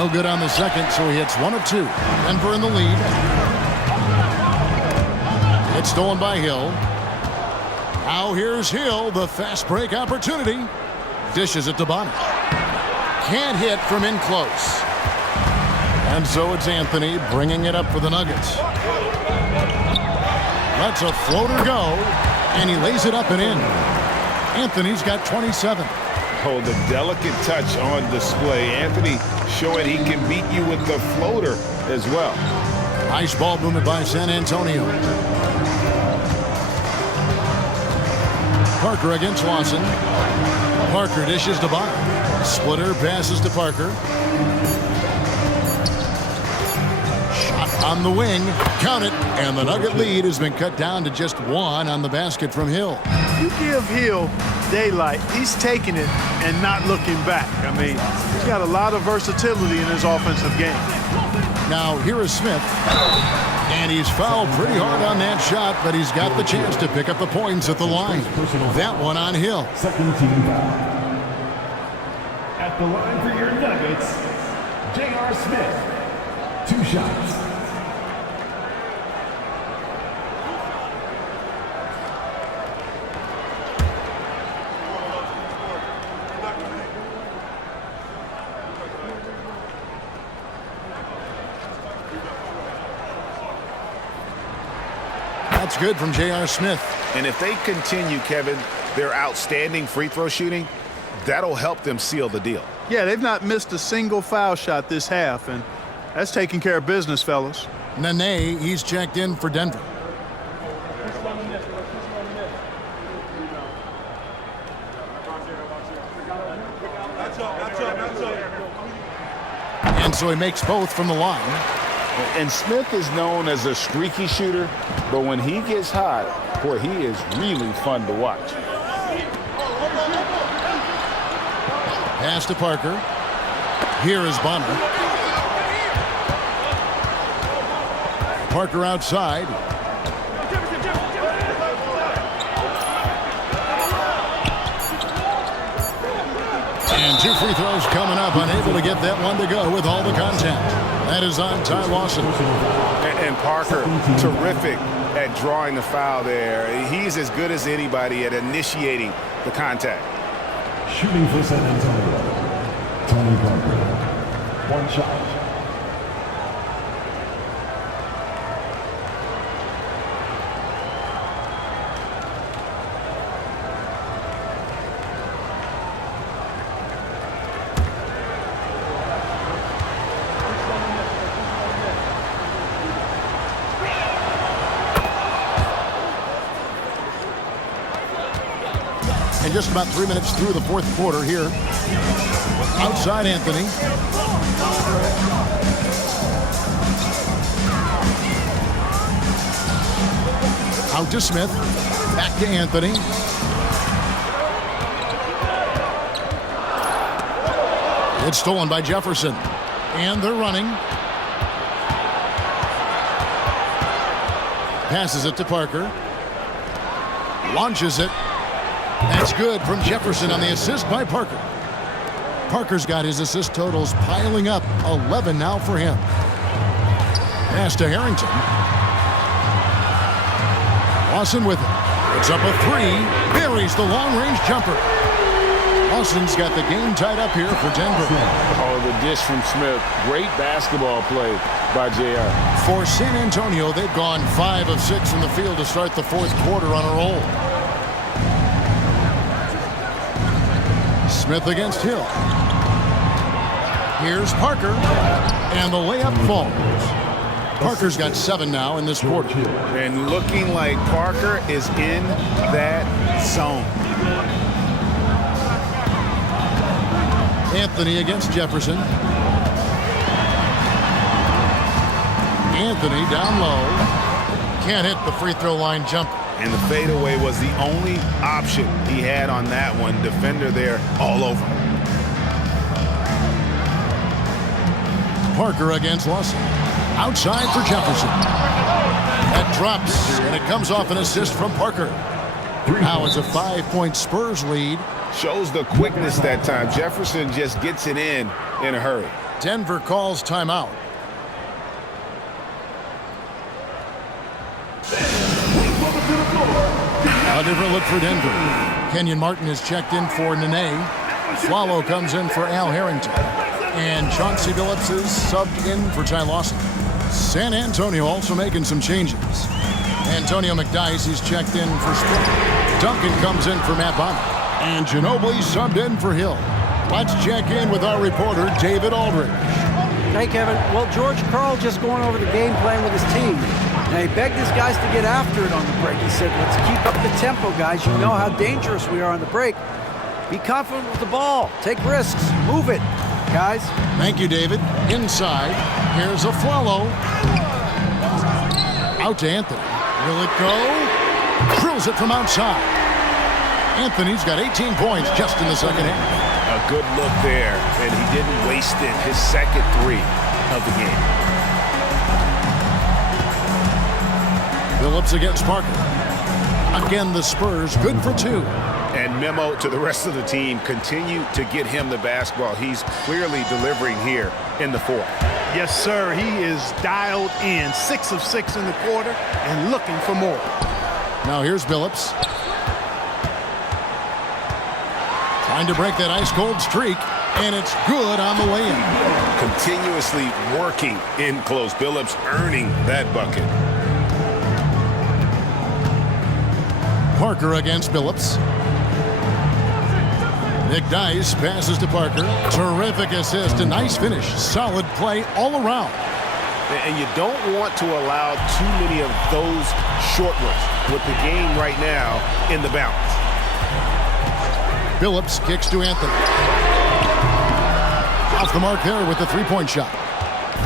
No good on the second, so he hits 1 of 2. Denver in the lead. It's stolen by Hill. Now here's Hill, the fast break opportunity. Dishes it to Bonner. Can't hit from in close. And so it's Anthony bringing it up for the Nuggets. Lets a floater go, and he lays it up and in. Anthony's got 27. Oh, the delicate touch on display. Anthony showing he can beat you with the floater as well. Nice ball movement by San Antonio. Parker against Lawson. Parker dishes to Bonner. Splitter passes to Parker. Shot on the wing. Count it. And the Nugget lead has been cut down to just 1 on the basket from Hill. You give Hill daylight, he's taking it and not looking back. I mean, he's got a lot of versatility in his offensive game. Now here is Smith. And he's fouled pretty hard on that shot, but he's got the chance to pick up the points at the line. That one on Hill. Second team foul. At the line for your Nuggets, J.R. Smith. 2 shots. That's good from J.R. Smith. And if they continue, Kevin, their outstanding free throw shooting, that'll help them seal the deal. Yeah, they've not missed a single foul shot this half, and that's taking care of business, fellas. Nene, he's checked in for Denver. And so he makes both from the line. And Smith is known as a streaky shooter, but when he gets hot, boy, he is really fun to watch. Pass to Parker. Here is Bonner. Parker outside. And 2 free throws coming up, unable to get that one to go with all the contact. That is on Ty Lawson. And Parker, terrific at drawing the foul there. He's as good as anybody at initiating the contact. Shooting for San Antonio, Tony Parker. 1 shot. And just about 3 minutes through the 4th quarter here. Outside Anthony. Out to Smith. Back to Anthony. It's stolen by Jefferson. And they're running. Passes it to Parker. Launches it. That's good from Jefferson on the assist by Parker. Parker's got his assist totals piling up. 11 now for him. Pass to Harrington. Lawson with it. It's up a 3. Buries the long-range jumper. Lawson's got the game tied up here for Denver. Oh, the dish from Smith. Great basketball play by JR. For San Antonio, they've gone 5 of 6 in the field to start the 4th quarter on a roll. Smith against Hill. Here's Parker, and the layup falls. Parker's got 7 now in this quarter. And looking like Parker is in that zone. Anthony against Jefferson. Anthony down low. Can't hit the free throw line jumper. And the fadeaway was the only option he had on that one. Defender there all over. Parker against Lawson. Outside for Jefferson. That drops, and it comes off an assist from Parker. Now it's a 5-point Spurs lead. Shows the quickness that time. Jefferson just gets it in a hurry. Denver calls timeout. A different look for Denver. Kenyon Martin is checked in for Nene. Swallow comes in for Al Harrington. And Chauncey Billups is subbed in for Ty Lawson. San Antonio also making some changes. Antonio McDyess, he's checked in for Spring. Duncan comes in for Matt Bonner. And Ginobili subbed in for Hill. Let's check in with our reporter, David Aldridge. Hey, Kevin. Well, George Karl just going over the game plan with his team. Now, he begged his guys to get after it on the break. He said, let's keep up the tempo, guys. You know how dangerous we are on the break. Be confident with the ball. Take risks. Move it, guys. Thank you, David. Inside, here's a follow. Out to Anthony. Will it go? Drills it from outside. Anthony's got 18 points just in the second half. A good look there, and he didn't waste it. His second three of the game. Billups against Parker. Again, the Spurs good for 2. And memo to the rest of the team, continue to get him the basketball. He's clearly delivering here in the fourth. Yes, sir. He is dialed in. 6 of 6 in the quarter and looking for more. Now here's Billups. Trying to break that ice-cold streak, and it's good on the way-in. Continuously working in close. Billups earning that bucket. Parker against Billups. McDyess passes to Parker. Terrific assist, a nice finish. Solid play all around. And you don't want to allow too many of those short ones with the game right now in the balance. Billups kicks to Anthony. Off the mark there with the three-point shot.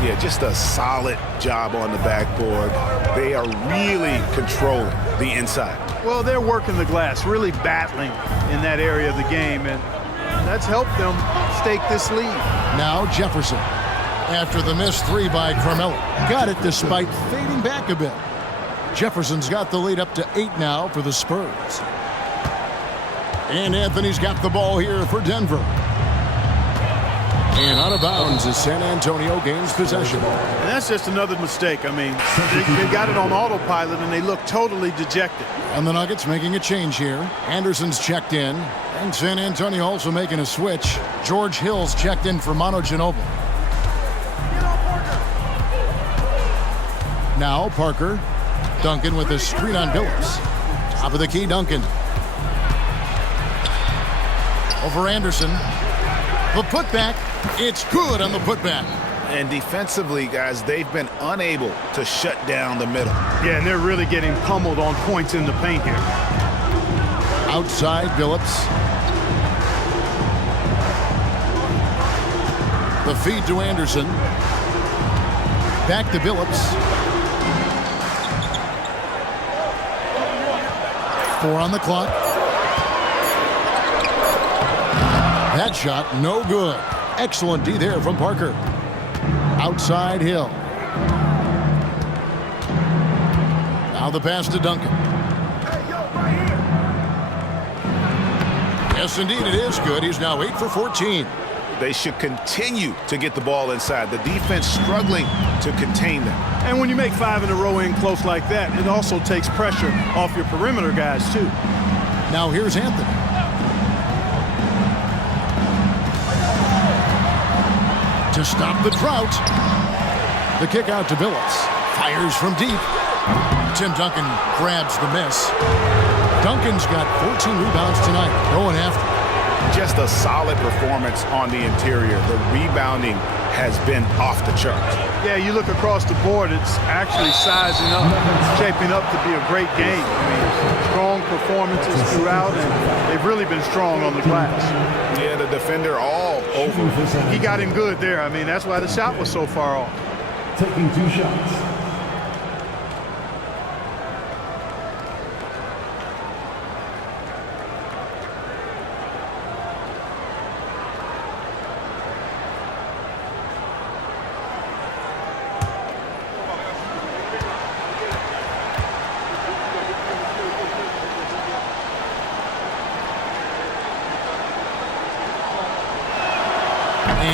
Yeah, just a solid job on the backboard. They are really controlling the inside. Well, they're working the glass, really battling in that area of the game, and that's helped them stake this lead. Now Jefferson. After the missed 3 by Carmelo. Got it despite fading back a bit. Jefferson's got the lead up to 8 now for the Spurs. And Anthony's got the ball here for Denver. And out of bounds as San Antonio gains possession. And that's just another mistake. I mean, they got it on autopilot, and they look totally dejected. And the Nuggets making a change here. Anderson's checked in. And San Antonio also making a switch. George Hill's checked in for Manu Ginobili. Now Parker. Duncan with a screen on Billups. Top of the key, Duncan. Over Anderson. The putback. It's good on the putback. And defensively, guys, they've been unable to shut down the middle. Yeah, and they're really getting pummeled on points in the paint here. Outside, Billups. The feed to Anderson. Back to Billups. 4 on the clock. That shot, no good. Excellent D there from Parker. Outside Hill. Now the pass to Duncan. Yes, indeed, it is good. He's now 8 for 14. They should continue to get the ball inside. The defense struggling to contain them. And when you make 5 in a row in close like that, it also takes pressure off your perimeter guys, too. Now here's Anthony. To stop the drought. The kick out to Billups. Fires from deep. Tim Duncan grabs the miss. Duncan's got 14 rebounds tonight. Going after. Just a solid performance on the interior. The rebounding has been off the charts. Yeah, you look across the board, it's actually sizing up, shaping up to be a great game. I mean, strong performances throughout, and they've really been strong on the glass. Yeah, the defender all over. He got him good there. I mean, that's why the shot was so far off. Taking 2 shots.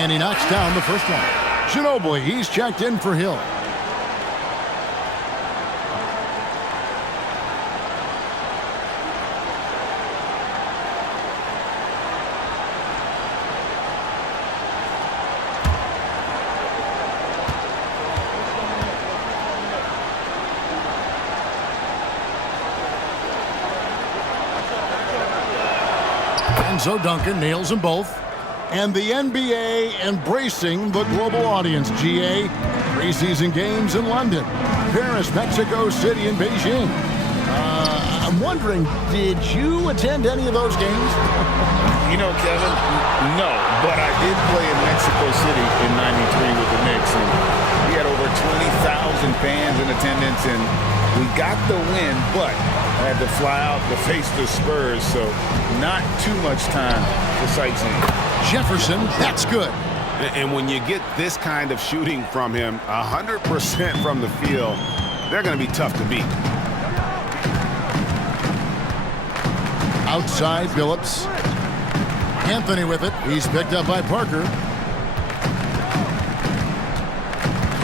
And he knocks down the first one. Ginobili, he's checked in for Hill. So Duncan nails them both. And the NBA embracing the global audience, GA. Preseason games in London, Paris, Mexico City, and Beijing. I'm wondering, did you attend any of those games? You know, Kevin, no, but I did play in Mexico City in '93 with the Knicks, and we had over 20,000 fans in attendance, and we got the win, but I had to fly out to face the Spurs, so not too much time for sightseeing. Jefferson, that's good. And when you get this kind of shooting from him, 100% from the field, they're going to be tough to beat. Outside, Billups. Anthony with it. He's picked up by Parker.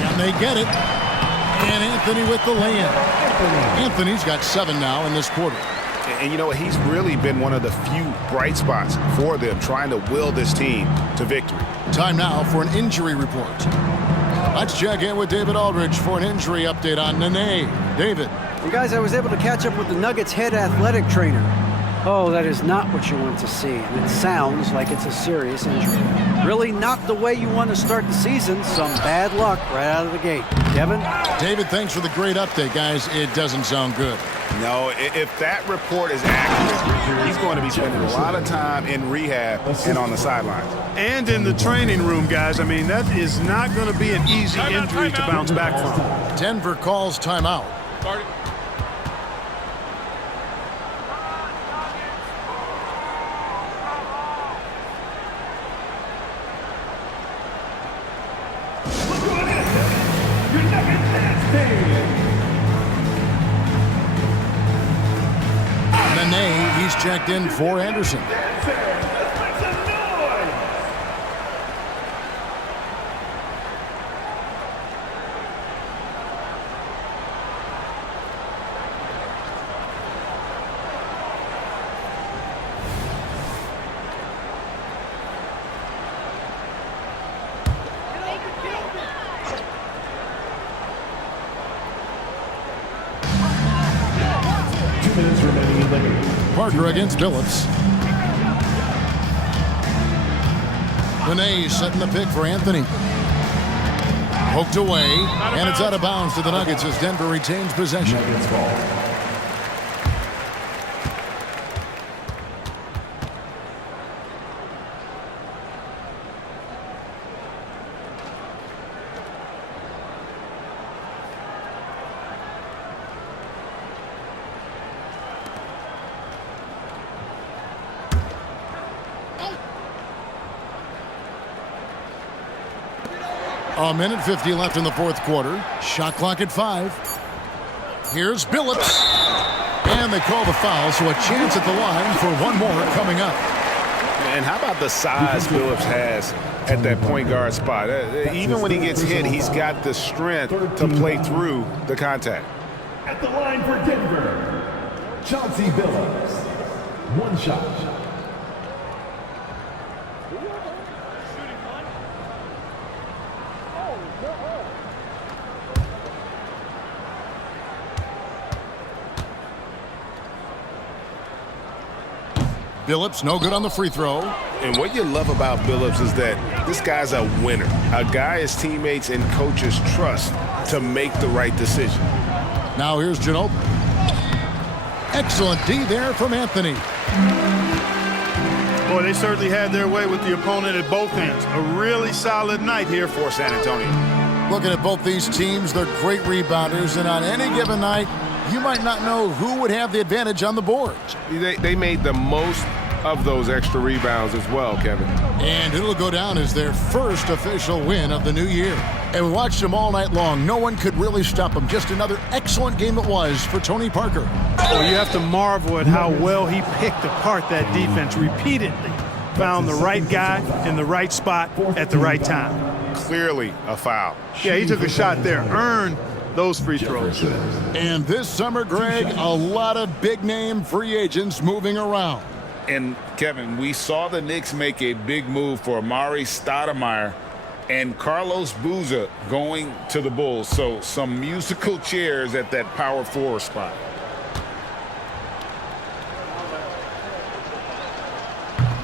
And they get it. And Anthony with the layup. Anthony's got 7 now in this quarter. And you know, he's really been one of the few bright spots for them, trying to will this team to victory. Time now for an injury report. Let's check in with David Aldridge for an injury update on Nene. David. And guys, I was able to catch up with the Nuggets head athletic trainer. Oh, that is not what you want to see. And it sounds like it's a serious injury. Really not the way you want to start the season. Some bad luck right out of the gate. Kevin? David, thanks for the great update, guys. It doesn't sound good. No, if that report is accurate, he's going to be spending a lot of time in rehab and on the sidelines. And in the training room, guys. I mean, that is not going to be an easy injury to bounce back from. Denver calls timeout. Nene, he's checked in for Anderson. Parker against Billups. Nene setting the pick for Anthony. Poked away, and it's out of bounds to the Nuggets as Denver retains possession. A minute 50 left in the fourth quarter. Shot clock at 5. Here's Billups. And they call the foul, so a chance at the line for one more coming up. And how about the size Billups has at that point guard spot? Even when he gets hit, he's got the strength to play through the contact. At the line for Denver, Chauncey Billups. One shot. Billups no good on the free throw. And what you love about Billups is that this guy's a winner. A guy his teammates and coaches trust to make the right decision. Now here's Ginobili. Excellent D there from Anthony. Boy, they certainly had their way with the opponent at both ends. A really solid night here for San Antonio. Looking at both these teams, they're great rebounders, and on any given night, you might not know who would have the advantage on the boards. They made the most of those extra rebounds as well, Kevin. And it'll go down as their first official win of the new year. And we watched them all night long. No one could really stop them. Just another excellent game it was for Tony Parker. Well, you have to marvel at how well he picked apart that defense repeatedly. found the right guy in the right spot at the right time. Clearly a foul. Yeah, he took a shot there, earned those free throws. And this summer, Greg, a lot of big-name free agents moving around. And, Kevin, we saw the Knicks make a big move for Amari Stoudemire and Carlos Boozer going to the Bulls. So some musical chairs at that power forward spot.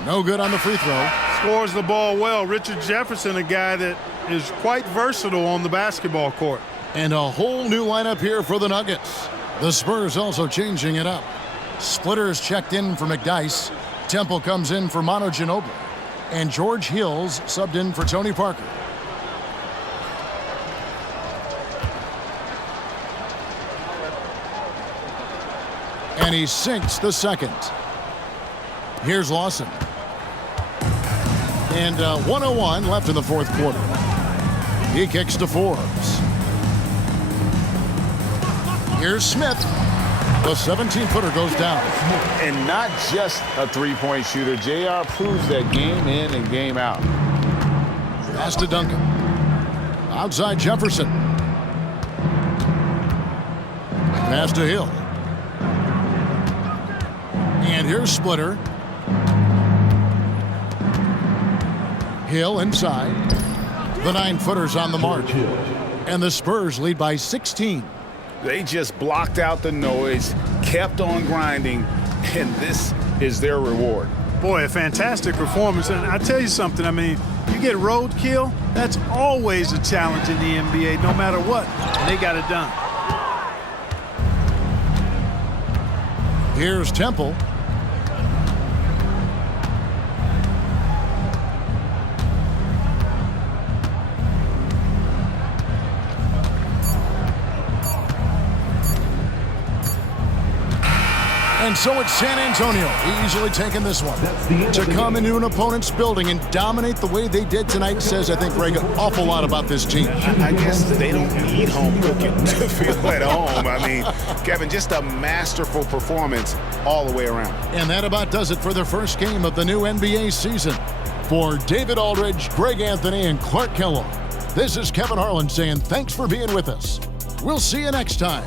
No good on the free throw. Scores the ball well. Richard Jefferson, a guy that is quite versatile on the basketball court. And a whole new lineup here for the Nuggets. The Spurs also changing it up. Splitters checked in for McDyess. Temple comes in for Manu Ginobili. And George Hills subbed in for Tony Parker. And he sinks the second. Here's Lawson. And 1:01 left in the fourth quarter. He kicks to Forbes. Here's Smith. The 17-footer goes down. And not just a three-point shooter. JR proves that game in and game out. Pass to Duncan. Outside Jefferson. Pass to Hill. And here's Splitter. Hill inside. The 9-footer's on the mark. And the Spurs lead by 16. They just blocked out the noise, kept on grinding, and this is their reward. Boy, a fantastic performance. And I tell you something, I mean, you get roadkill, that's always a challenge in the NBA, no matter what. And they got it done. Here's Temple. And so it's San Antonio easily taking this one. To come into an opponent's building and dominate the way they did tonight says, I think, Greg, an awful lot about this team. I guess they don't need home cooking to feel at home. I mean, Kevin, just a masterful performance all the way around. And that about does it for the first game of the new NBA season. For David Aldridge, Greg Anthony, and Clark Kellogg, this is Kevin Harlan saying thanks for being with us. We'll see you next time.